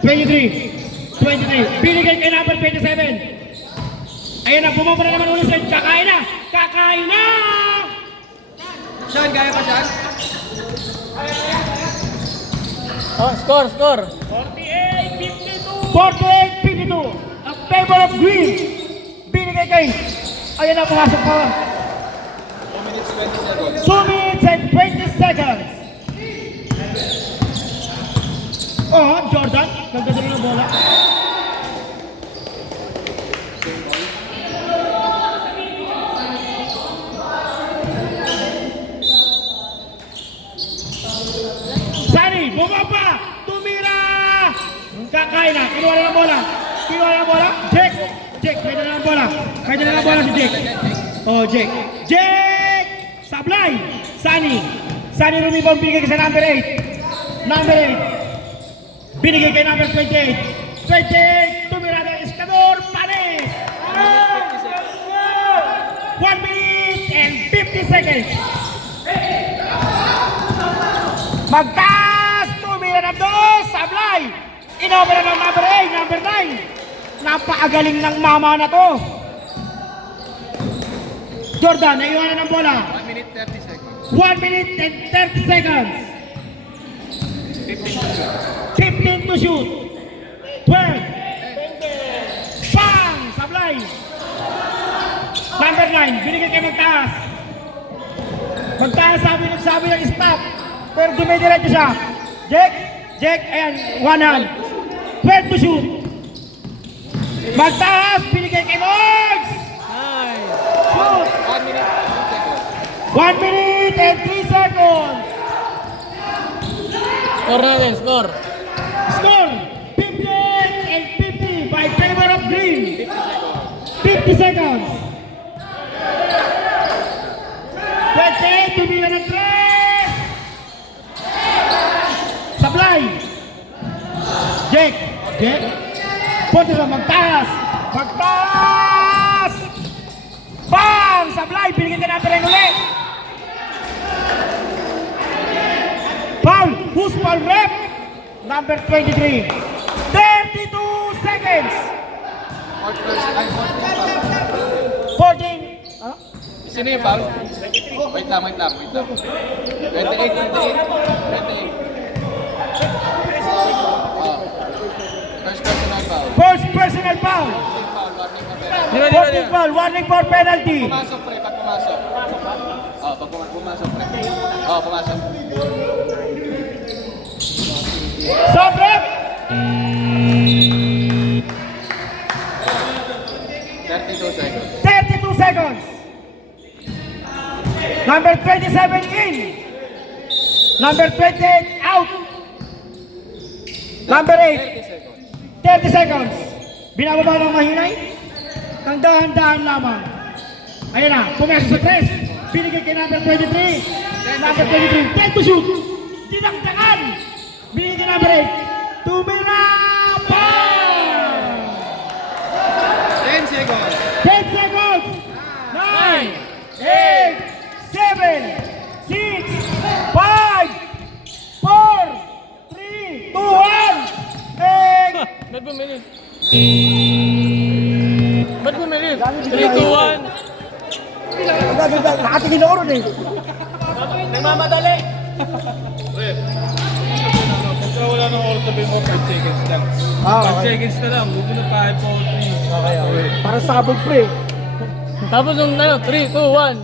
23. 23. Binigay kay number 27. Ayan na, bumaba na naman ulit sa Kakain na! Kakain na! Sean, kaya pa Sean? Oh, score, score. 48-52. A favor of green. Binigay kay... Ayan na, pumasok pa. 2 minutes and 20 seconds. Oh, Jordan. Nagdadala ng bola. Sani, bumaba! Tumira! Kakain na. Kinuha na ng bola. Kinuha na ng bola. Jake! Jake, pwede na ng bola. Pwede na ng bola si Jake. Oh, Jake. Jake! Sablay! Sani. Sani rumibang binigay sa number 8. Number 8. Binigay kay number 28. 28! Tumira na Iskador Pares! 1 minute and 50 seconds. Magtaas! Tumira na dos! Sablay! Inopera ng number 8, number 9. Napakagaling ng mama na to. Jordan, naiwanan ng bola. 1 minute 30 seconds. 1 minute and 30 seconds. 15 to shoot. 12. Bang! Sablay! Number 9, binigay kay Magtaas. Magtaas sabi ng stop. Pero dumidiretso siya. Jake, ayan, one hand. 12 to shoot. Magtaas, binigay kay Morgs! Nice. Shoot! 1 minute 2 seconds. 1 minute and 3 seconds. Score natin, score. Score 50 and 50 by favor of green. 50 seconds. 28 to be ng 3. Sablay. Jake. Punto sa Magtaas. Bang! Sablay. Binigyan ka natin rin ulit. Foul. Who's foul rep? Number 23. 32 seconds. 14. Ano? Sino yung foul? Wait lang. 28. First personal foul. First personal foul. Warning for penalty. Pumasok pre, pag pumasok. Pag pumasok pre. Pumasok. Stop rep. 32 seconds. 32 seconds. Number 27 in. Number 28 out. Number 8. 30 seconds. Binababa ng mahinay. Ang dahan-dahan lamang. Ayan na, pumasok sa press. Binigay kay number 23. Number 23. 10 to shoot. Dinagdagan. Binigay kay number 8. Tumira! Bang! 10 seconds. 10 seconds. 9, 8, 7, 6, 5, 4, 3, 2, 1. Ba't bumilis? Ba't bumilis? 3, 2, 1. Nakatingin ako ron eh. Nagmamadali. Kung wala nang oras, sabihin mo 5 seconds lang. 5 seconds na lang, huwag mo na 5, 4, 3. Para sabog pre. Tapos yung 3, 2, 1.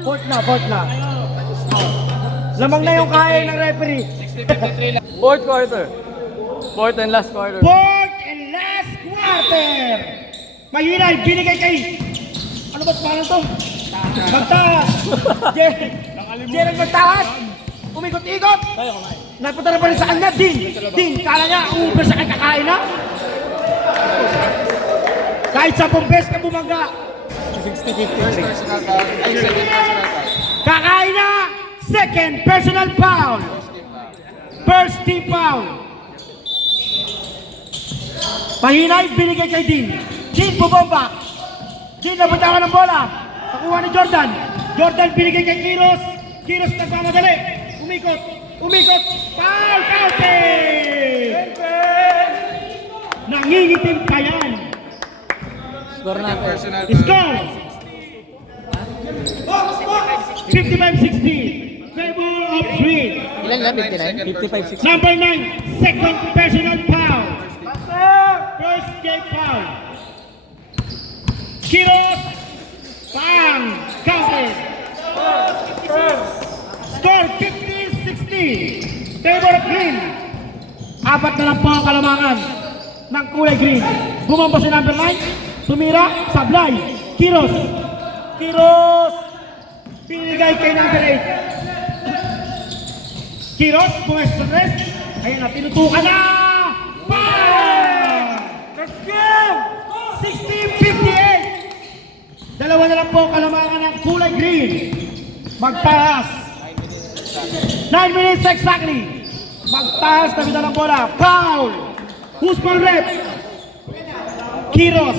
Fourth na. Lamang na yung kaya ng referee. 60-53 lang. Fourth quarter. Fourth and last quarter. Fourth and last quarter. Mahirap, binigay kay... Ano ba pangalan to? Magtaas. Gerald Magtaas. Umikot-ikot. Napunta na pa rin sa kanya. Din, kala niya, uber siya kay kakain na. Kahit 10 beses ka bumangga. 60-50. Personal foul. Ay, second personal foul. Kakain na. Second personal foul. First team foul. Pahinay, binigay kay Din. Din, bubomba. Din, nabutawan ng bola. Nakuha ni Jordan. Jordan, binigay kay Kiros. Kiros, nagmamadali. Umikot. Foul, counting! Nangingitim pa yan. Score natin. Personal foul. Score! 55-60. Favor of Green. Ilan lang? 59? 55-6. Number 9, second personal foul. First game foul. Kiros. Bang! Counted. Score 50-60. Favor of Green. Apat na lang po ang kalamangan ng kulay green. Bumamba si number 9. Tumira. Sablay. Kiros. Pinigay kay number 8. Kiros. Buwes sa rest. Ayan na. Tinutukan na. Bang! Let's go! 16-58. Dalawa na lang po ang kalamangan ng kulay green. Magtaas. 9 minutes exactly. Magtaas na bida ng bola. Foul. Who's ball rep? Kiros.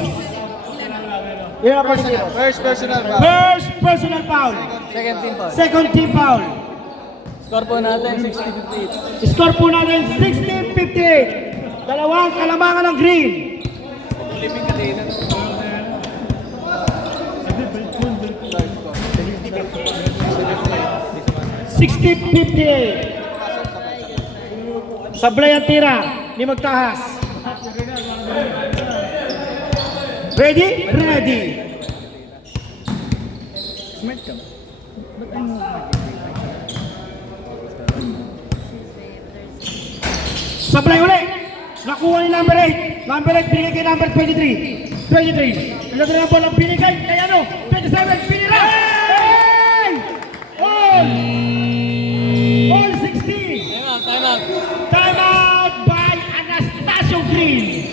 Yan ang Kiros. First personal foul. First personal foul. Second team foul. Second team foul. Score po natin 60-58. Score po natin 16-58. Dalawang kalamangan ng green. 60-58. Sablay ang tira ni Magtahas. Ready? Ready. Sablay uli. Nakuha ni number 8. Number 8 binigay kay number 23. 23. Ito na po lang binigay kay ano? 27. Pinira! Hey! All 60. Time out. Time out by Anastasio Green.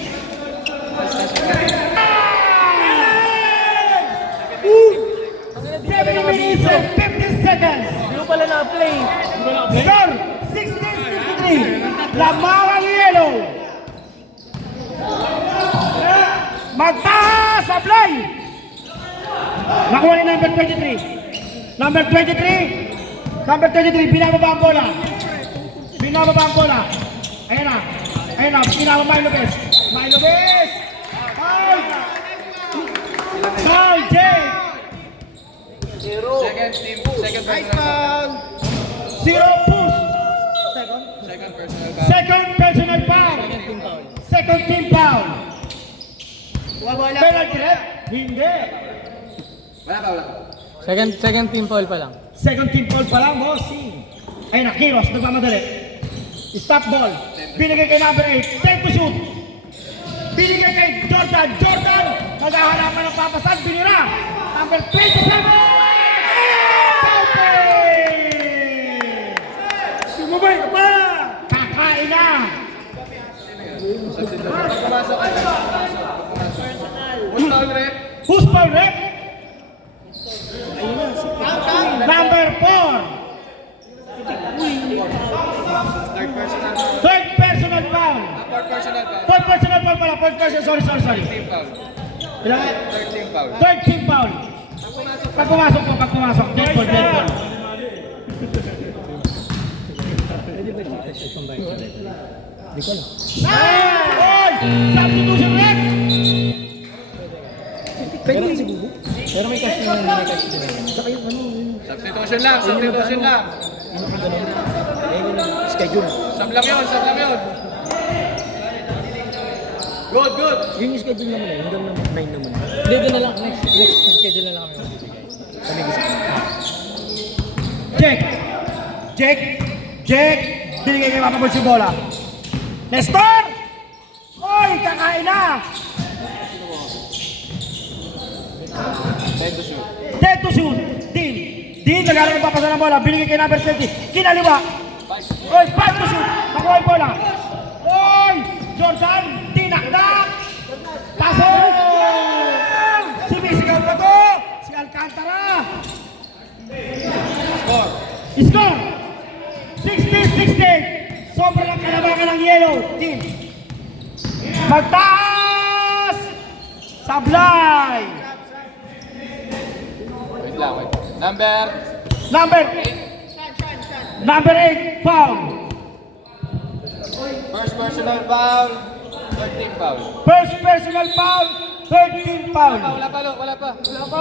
7 minutes and 50 seconds. Hindi ko pala na-play. Score 16-63. Lamang Yellow. Magtaas sa play. Nakuha ni number 23. Number 23. Number 23. Binababa ang bola. Ayan na. Binababa Milo Lopez. Foul. Foul, Jay. Second personal foul. Zero push. Second personal foul. Second team foul. Penalty red? Hindi. Second team foul pa lang. Second team foul pa lang, bossing. Ayun na, Kiros, nagmamadali. Stop ball. Binigay kay number 8. Time to shoot. Binigay kay Jordan. Naghaharapan ng papasan. Binira. Number 27. Sumubay ka pa. Kakain na. Who's foul rep? Number 4. Third personal foul. Fourth personal foul pala. Sorry. Team foul. Ilan? Third team foul. Third team foul. Pag pumasok. Dead ball. Oy! Substitution rep! Pero may cash na. Substitution lang. Sino pa ganun? Eh, yun yung schedule. Sab lang yun, sab lang yun. Good, good. Yun yung schedule naman eh. Hanggang naman 9 naman. Hindi, doon na lang. Next schedule na lang kami magbibigay. Kami gusto ko. Jack! Jack! Jack! Binigay kay Papa Bols yung bola. Nestor! Oy! Kakain na! Dead to shoot! Dean! Dean, nag-aaral ng papasa ng bola. Binigay kay number 20. Kinaliwa! Oy! 5 to shoot! Nakuha yung bola! Oy! Jordan! Tinakdak! Paso! Sumisigaw na to! Si Alcantara! Score! 60-60! Sobrang kalabangan ng yellow team. Magtaas! Sablay! Wait lang, wait. Number 8, foul. First personal foul, third team foul. First personal foul, third team foul. Wala pa, Lo, wala pa.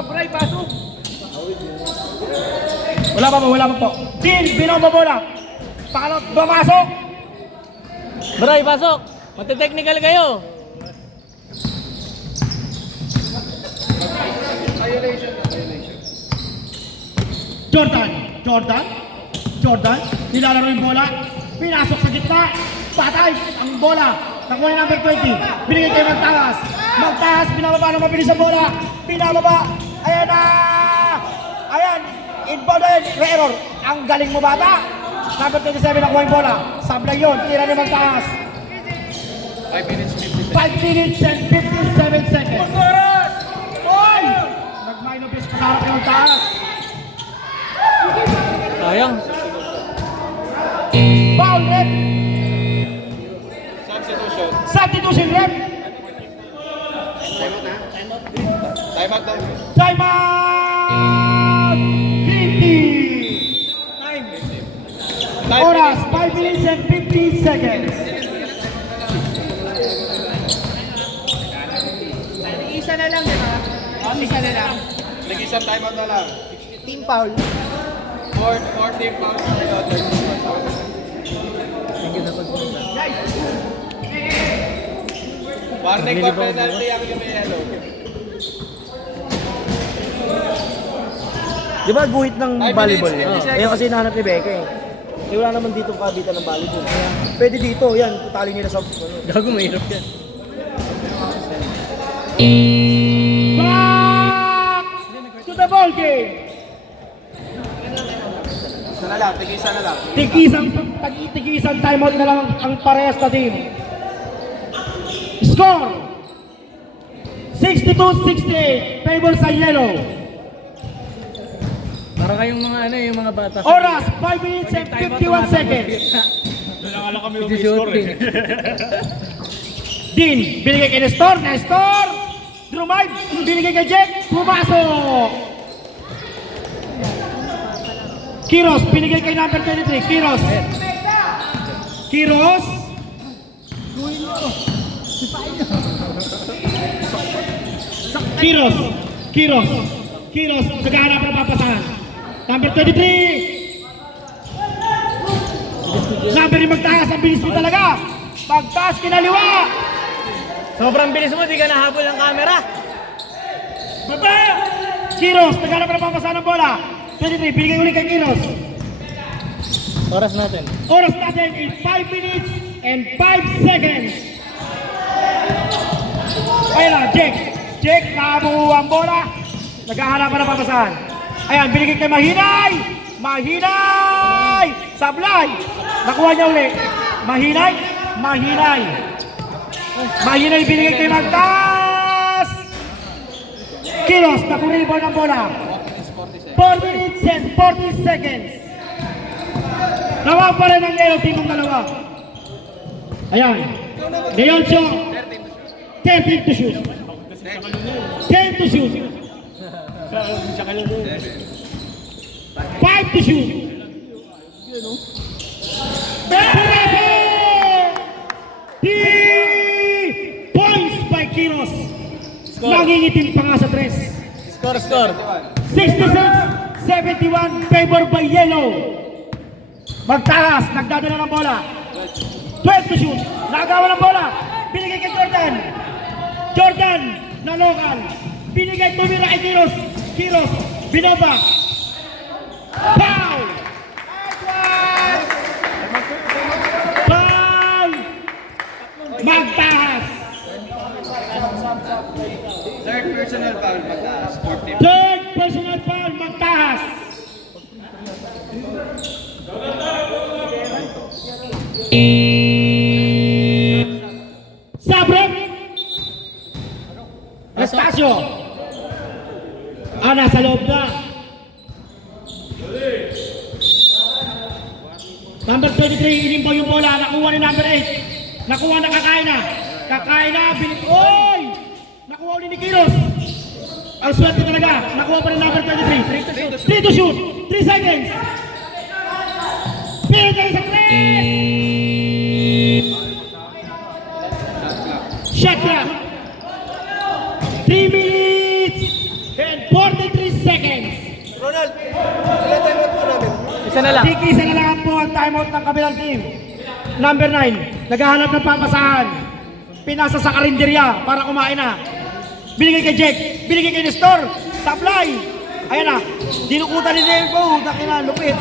Bray, pasok. Wala pa po. Dean, binomba bola. Pakalot, bumasok. Bray, pasok! Mati-technical kayo! Jordan, nilalaro yung bola. Pinasok sa gitna. Patay ang bola. Nakuha yung number 20. Binigay kay Magtaas, binababa ng mabilis ang bola. Binababa. Ayan na! Ayan! Inbound na yun. Error. Ang galing mo bata. Number 27 nakuha yung bola. Sablay yun. Tira ni Magtaas. 5 minutes, 50 seconds. 5 minutes and 57 seconds. Oy! Nag-minor base pa sa harap ng Magtaas. Sayang. Foul rep. Substitution. Substitution rep. Time out daw. Time out! 50! Oras, 5 minutes and 50 seconds. Isa na lang, di ba? Isa na lang. Nag-isang time out na lang. Team foul. Four team foul. Third team foul. Warning for penalty ang yung yellow. Di ba guhit ng 5 volleyball minutes, yan? 50 seconds. Ayun kasi hinahanap ni Becca eh. Eh, wala naman dito kabitan ng volleyball. Kaya pwede dito, yan. Tutali nila sa... Gago, mahirap yan. Back to the ball game! Isa na lang, tig-isa na lang. Tigisang timeout na lang ang parehas na team. Score! 62-68, favor sa yellow. Para kayong mga ano, yung mga bata. Oras, 5 minutes and 51 seconds. Shooting. Dean, binigay kay Nestor. Drumay, binigay kay Jack. Pumasok. Kiros, binigay kay number 23. Kiros. Kiros, naghahanap ng papasahan. Number 23. Number ni Magtaas, ang bilis mo talaga. Magtaas, kinaliwa. Sobrang bilis mo, di ka nahabol ng camera. Baba! Kiros, naghanap ng papasahan ng bola. 23, binigay ulit kay Kiros. Oras natin. Oras natin in 5 minutes and 5 seconds. Ayun na, Jake, nakabuo ang bola. Naghahanap ng papasahan. Ayan, binigay kay Mahinay! Sablay! Nakuha niya uli. Mahinay binigay kay Magtaas! Kilos, nakuribon ang bola. 4 minutes and 40 seconds. Nawag pa rin ang yellow team ng dalawa. Ayan. Leoncio, 13 to shoot. 10 to shoot. 5 to shoot. Points by Kiros. Nangingitim pa nga sa 3. Score. 66-71 favor by yellow. Magtaas, nagdadala ng bola. 12 to shoot. Nakagawa ng bola. Binigay kay Jordan. Jordan na local. Binigay tumira kay Kiros. Kiros, binoba. Foul! Foul! Magtaas. Third personal foul, magtaas. Third personal foul, magtaas. Sabrok. Anastasio. Nasa loob na. Number 23, inimbaw yung bola. Nakuha ni number 8. Nakuha na kakain na. Kakain na. Oy! Nakuha ulit ni Kiros. Ang swerte talaga. Nakuha pa rin number 23. 3 to shoot. 3 seconds. Pero tayo sa 3. Shot clock. 3 minutes and 43 seconds. Isa na lang. Isa na lang po ang timeout ng kabilang team. Number 9, naghahanap ng papasahan. Pinasa sa karinderya para kumain na. Binigay kay Jack, binigay kay Nestor. Supply. Ayan na, dinukutan ni Nempo. Dakina, lupit.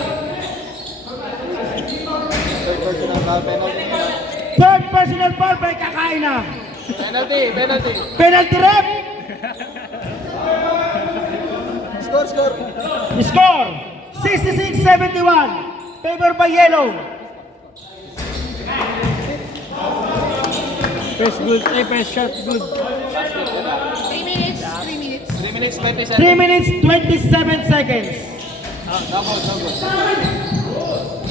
Third personal foul by kakain na. Penalty, penalty. Penalty rep. Score 66-71. Favor by yellow. First good, first shot good. 3 minutes. 3 minutes. 3 minutes, 27. 3 minutes 27 seconds.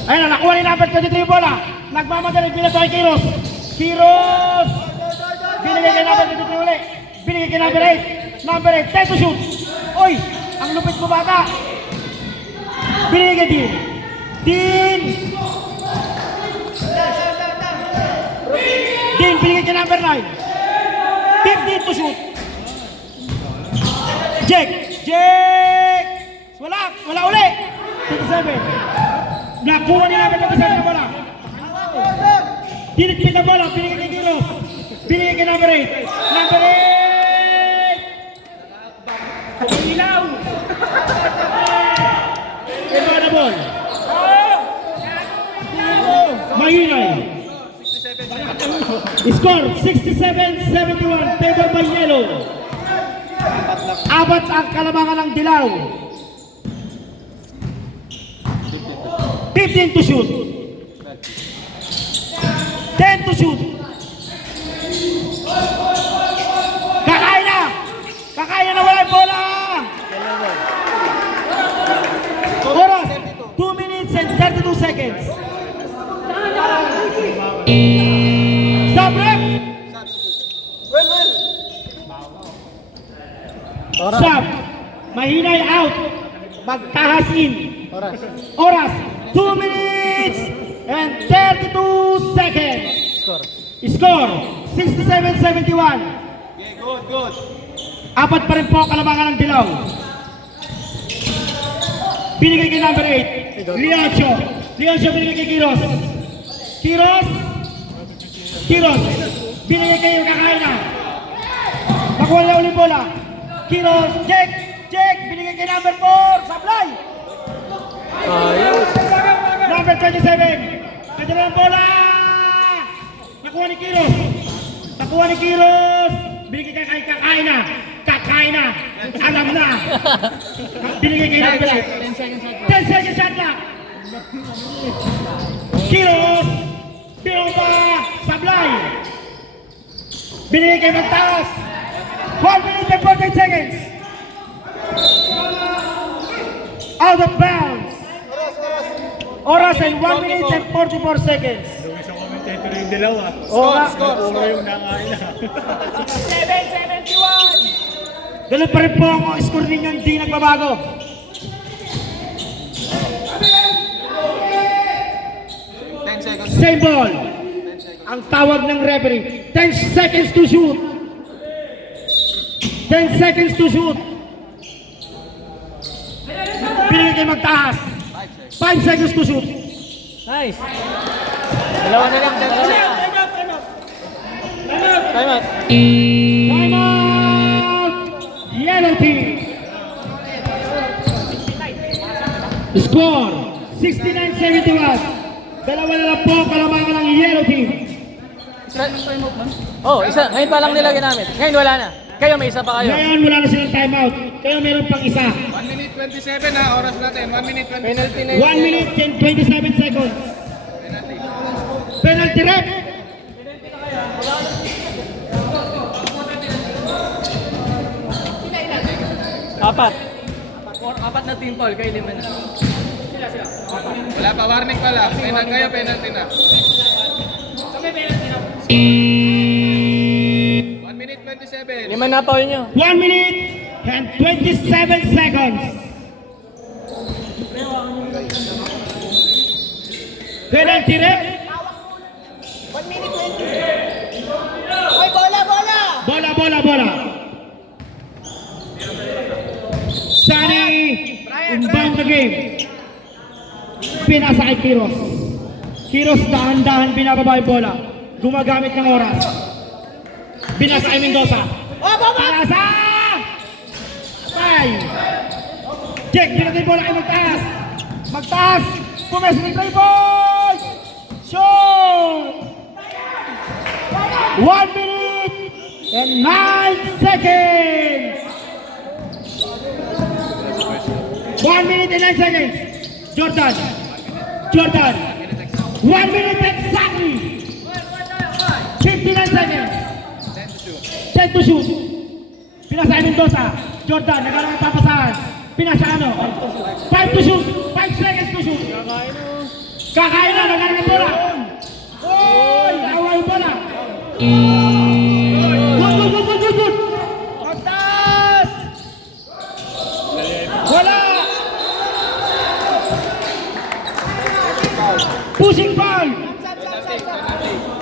Ayun na, nakuha ni number 23 yung bola. Nagmamadali, binato kay Kiros. Kiros! Binigay kay number 23 uli. Binigay kay number 8. Number 8, 10 to shoot. Oy, ang lupit mo bata. Binigay kay Dean. Dean! Dean, binigay kay number 9. 15 to shoot. Jack! Jack! Wala uli. 27. Nakuha niya namin pag-isa na bola. Dinipit ang bola, binigay kay Kiros. Binigay kay number 8. Number 8! Ilaw! Ito na ball. Mahinay. Score 67-71. Favor by yellow. Apat ang kalamangan ng dilaw. 15 to shoot. 10 to shoot. Kakain na! Kakain na wala yung bola! Oras, 2 minutes and 32 seconds. Stop rep! Stop. Mahinay out. Magtahas in. Oras, 2 minutes and 32 seconds. Score 67-71. Okay, good. Apat pa rin po ang kalamangan ng dilaw. Binigay kay number 8. Leoncio. Leoncio binigay kay Kiros. Kiros. Binigay kay yung kakain na. Nakuha na ulit bola. Kiros. Jack. Binigay kay number 4. Supply. Number 27. Ito na ang bola. Nakuha ni Kiros. Binigay kay kakain na. Alam na. Binigay kay number 8. 10 seconds shot clock. Kiros. Binoba. Sablay. Binigay kay Magtaas. 1 minute and 14 seconds. Out of bounds. Oras and 1 minute and 44 seconds. Isang commentator yung dalawa. Score. Yung nakain na. 7-71. Ganun pa rin po ang score ninyo, hindi nagbabago. Same ball. Ang tawag ng referee, 10 seconds to shoot. 10 seconds to shoot. Pinili kayo magtaas. 5 seconds to shoot. Nice. Dalawa na lang, dalawa na lang. Time out. Time out! Yellow team. Score 69-71. Dalawa na lang po kalamangan ng yellow team. Oh, isa. Ngayon pa lang nila ginamit. Ngayon wala na. Kayo may isa pa kayo. Ngayon wala na silang timeout. Kaya meron pang isa. 1 minute 27 ha, oras natin. 1 minute 27. Penalty na 1 minute and 27 seconds. Penalty rep. Apat. Apat na team foul, kayo 5 na. Wala pa, warning pa lang. Penalty kayo, penalty na. 1 minute 27. 5 na foul nyo. 1 minute and 27 seconds. Penalty rep. 1 minute 20. Oy, bola, bola! Bola. Sunny, inbound the game. Pinasa kay Kiros. Kiros dahan-dahan binababa yung bola. Gumagamit ng oras. Binasa kay Mendoza. Pinasa! Tay! Check, binasa yung bola kay Magtaas. Magtaas! Pumes ni Trey Boys! Shoot! 1 minute and 9 seconds! 1 minute and 9 seconds. Jordan. 1 minute exactly. 59 seconds. 10 to shoot. Pinasa kay Mendoza. Jordan, nagkaroon ng papasahan. Pinasa ano? 5 to shoot. 5 seconds to shoot. Kakain na, nagkaroon ng bola. Oy! Nakawa yung bola. Good. Magtaas! Wala! Pushing foul!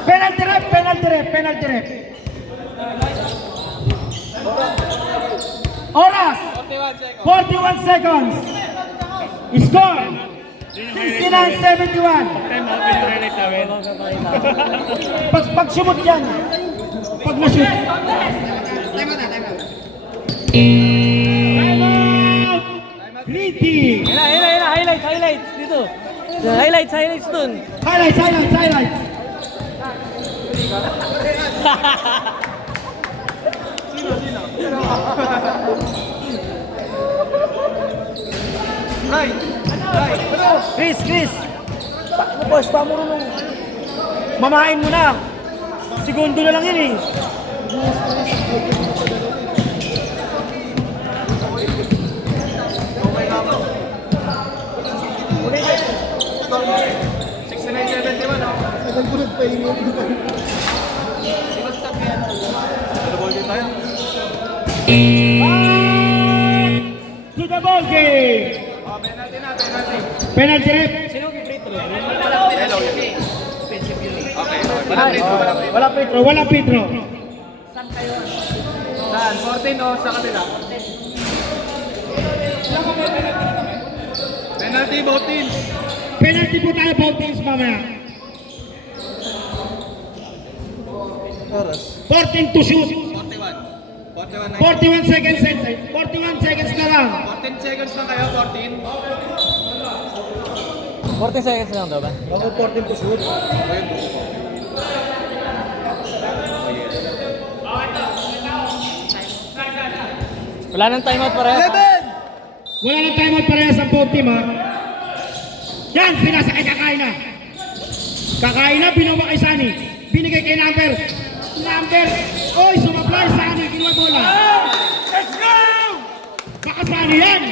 Penalty rep. Oras! 41 seconds. Score! 69-71. Pag sumot yan. Pag na-shoot. Time out! Green team. Highlights dito. Highlights dun. Highlights. Chris. Ano boss, tamo rin nung mamain mo na. Segundo na lang yun eh. To the ball game. Penalty rep. Wala Pedro. Saan? 14 o sa kanila? Penalty, both teams. Penalty po tayo both teams mamaya. 14 to shoot. 41 seconds. 41 seconds na lang. 14 seconds na kayo, 14. 14 seconds lang daw ba? Ako 14 to shoot. Wala nang timeout pareha. Wala nang timeout parehas sa both team ha. Yan, pinasa kay Kakain na, binawa kay Sunny. Binigay kay Number. Oy, sumablay Sunny, kinuha bola. Let's go! Baka Sunny yan.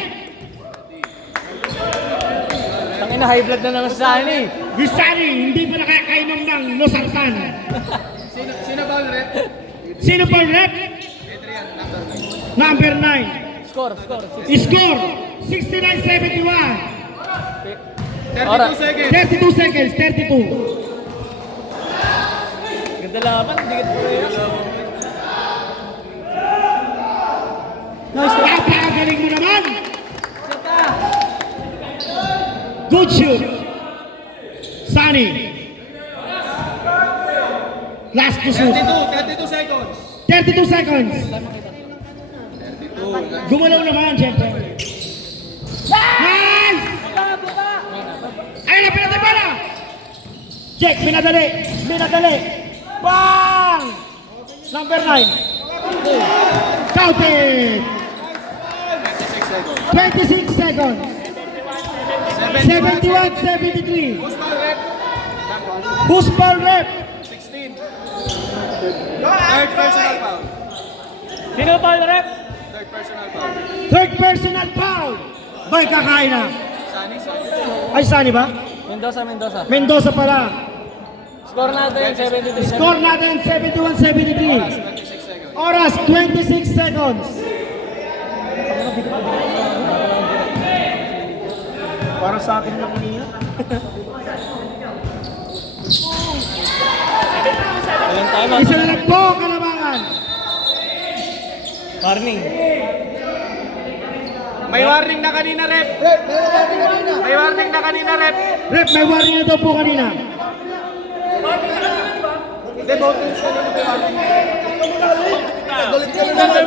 Tangina, high blood na naman sa akin eh. Yung Sunny, hindi pa nakakainom ng losartan. Sino ba ulit? Sino pa rep? Number 9. Score. Score 69-71. 32 seconds. 32 seconds. 32. Ganda laban, hindi kita pareha. Nice. Napakagaling mo naman. Good shoot. Sunny. Last to shoot. 32 seconds. 32 seconds. Gumalaw naman, siyempre. Nice! Ayun na, pinatay pala! Check, minadali. Bang! Number 9. Counted! 26 seconds. 71-73. Boost ball rep. 16. Third personal foul. Sino pa rep? Third personal foul. Third personal foul. Bay, kakain na. Sunny. Ay, Sunny ba? Mendoza. Mendoza pala. Score natin, 73. Score natin, 71-73. 26 seconds. Oras, 26 seconds. Para sa akin lang niya. Isa na lang po, kalamangan. Warning. May warning na kanina, rep. May warning na kanina, rep. Rep, may warning na daw po kanina. Hindi, voting sa kanina po warning. May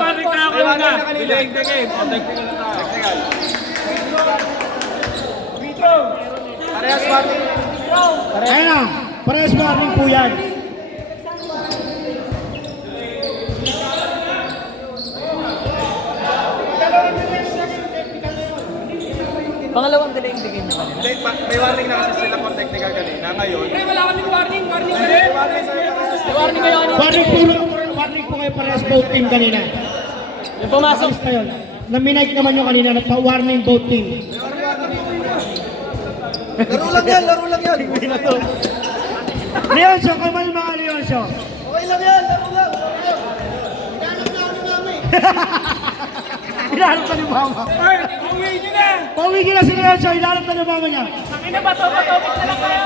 warning na ako May warning na. na kanina. Delaying the game. O, technical na tayo. Parehas warning. Ayun na, parehas warning po yan. Pangalawang delaying the game naman. Hindi, may warning na kasi sila for technical kanina. Ngayon, Wala kaming warning. may warning sa Warning kayo ano? Warning po kayo parehas both team kanina. Yung pumasok. Alis kayo. Na-minike naman yung kanina, nagpa-warning both team. Laro lang yan. Leoncio, kamal mga Leoncio. Okay lang yan, laro lang. Hinahanap na ni mama. Pauwi nyo na si Leoncio, hinahanap na ni mama niya. Ano ba to? Patopit na lang kayo.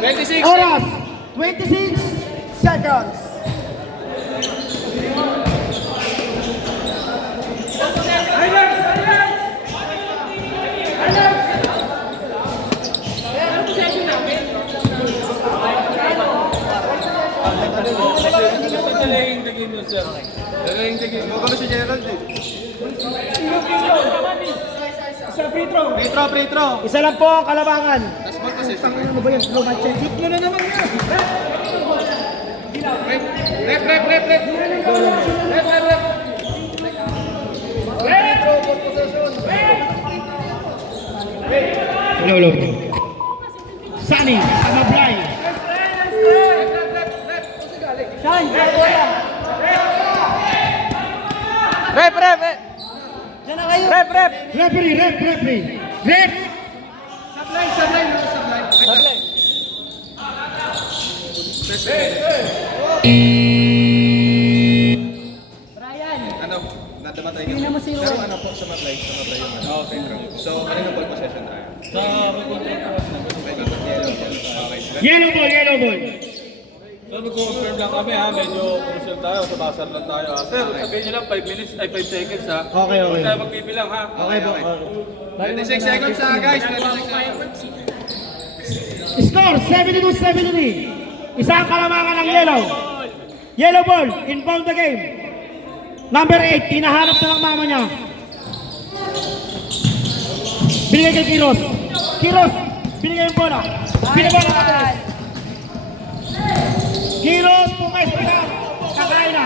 26. Oras, 26 seconds. Delaying the game yun, sir. Delaying the game. Mukha si Gerald eh. Free throw. Isa lang po ang kalabangan. Last ball kasi. Ano ba yan? Slow match check. Shoot mo na naman yan. Rep. Hello. Sunny, Amablay. Rep. Diyan na kayo. Rep. Referee. Rep. Sablay. Ano? Nadamatay ka. Pero ano po, sa matlay yun. Okay. So, kanina ball possession tayo. Sa may control ko na. May contact yellow. Okay. Yellow ball. So, nag-confirm lang kami ha. Medyo crucial tayo. Sa basar lang tayo ha. Sir, sabihin nyo lang 5 minutes, ay 5 seconds ha. Okay. Huwag tayo magbibilang ha. Okay po. 26 seconds na guys. 26 seconds. Score, 72-73. Isang kalamangan ng yellow. Yellow ball, inbound the game. Number 8, hinahanap na ng mama niya. Binigay kay Kiros. Binigay yung bola. Binigay ng Andres. Kiros, pumay sa pinang. Kakain na.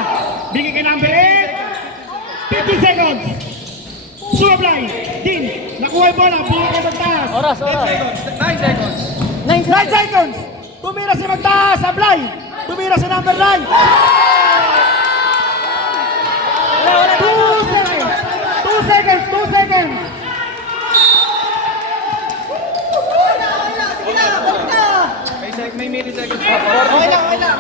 Binigay kay number 8. 50 seconds. Sumablay. Din. Nakuha yung bola. Binigay kay Magtaas. Oras. 9 seconds. 9 seconds. Tumira si Magtaas. Ablay. Tumira si number 9. 2 seconds. May milliseconds pa. Okay lang.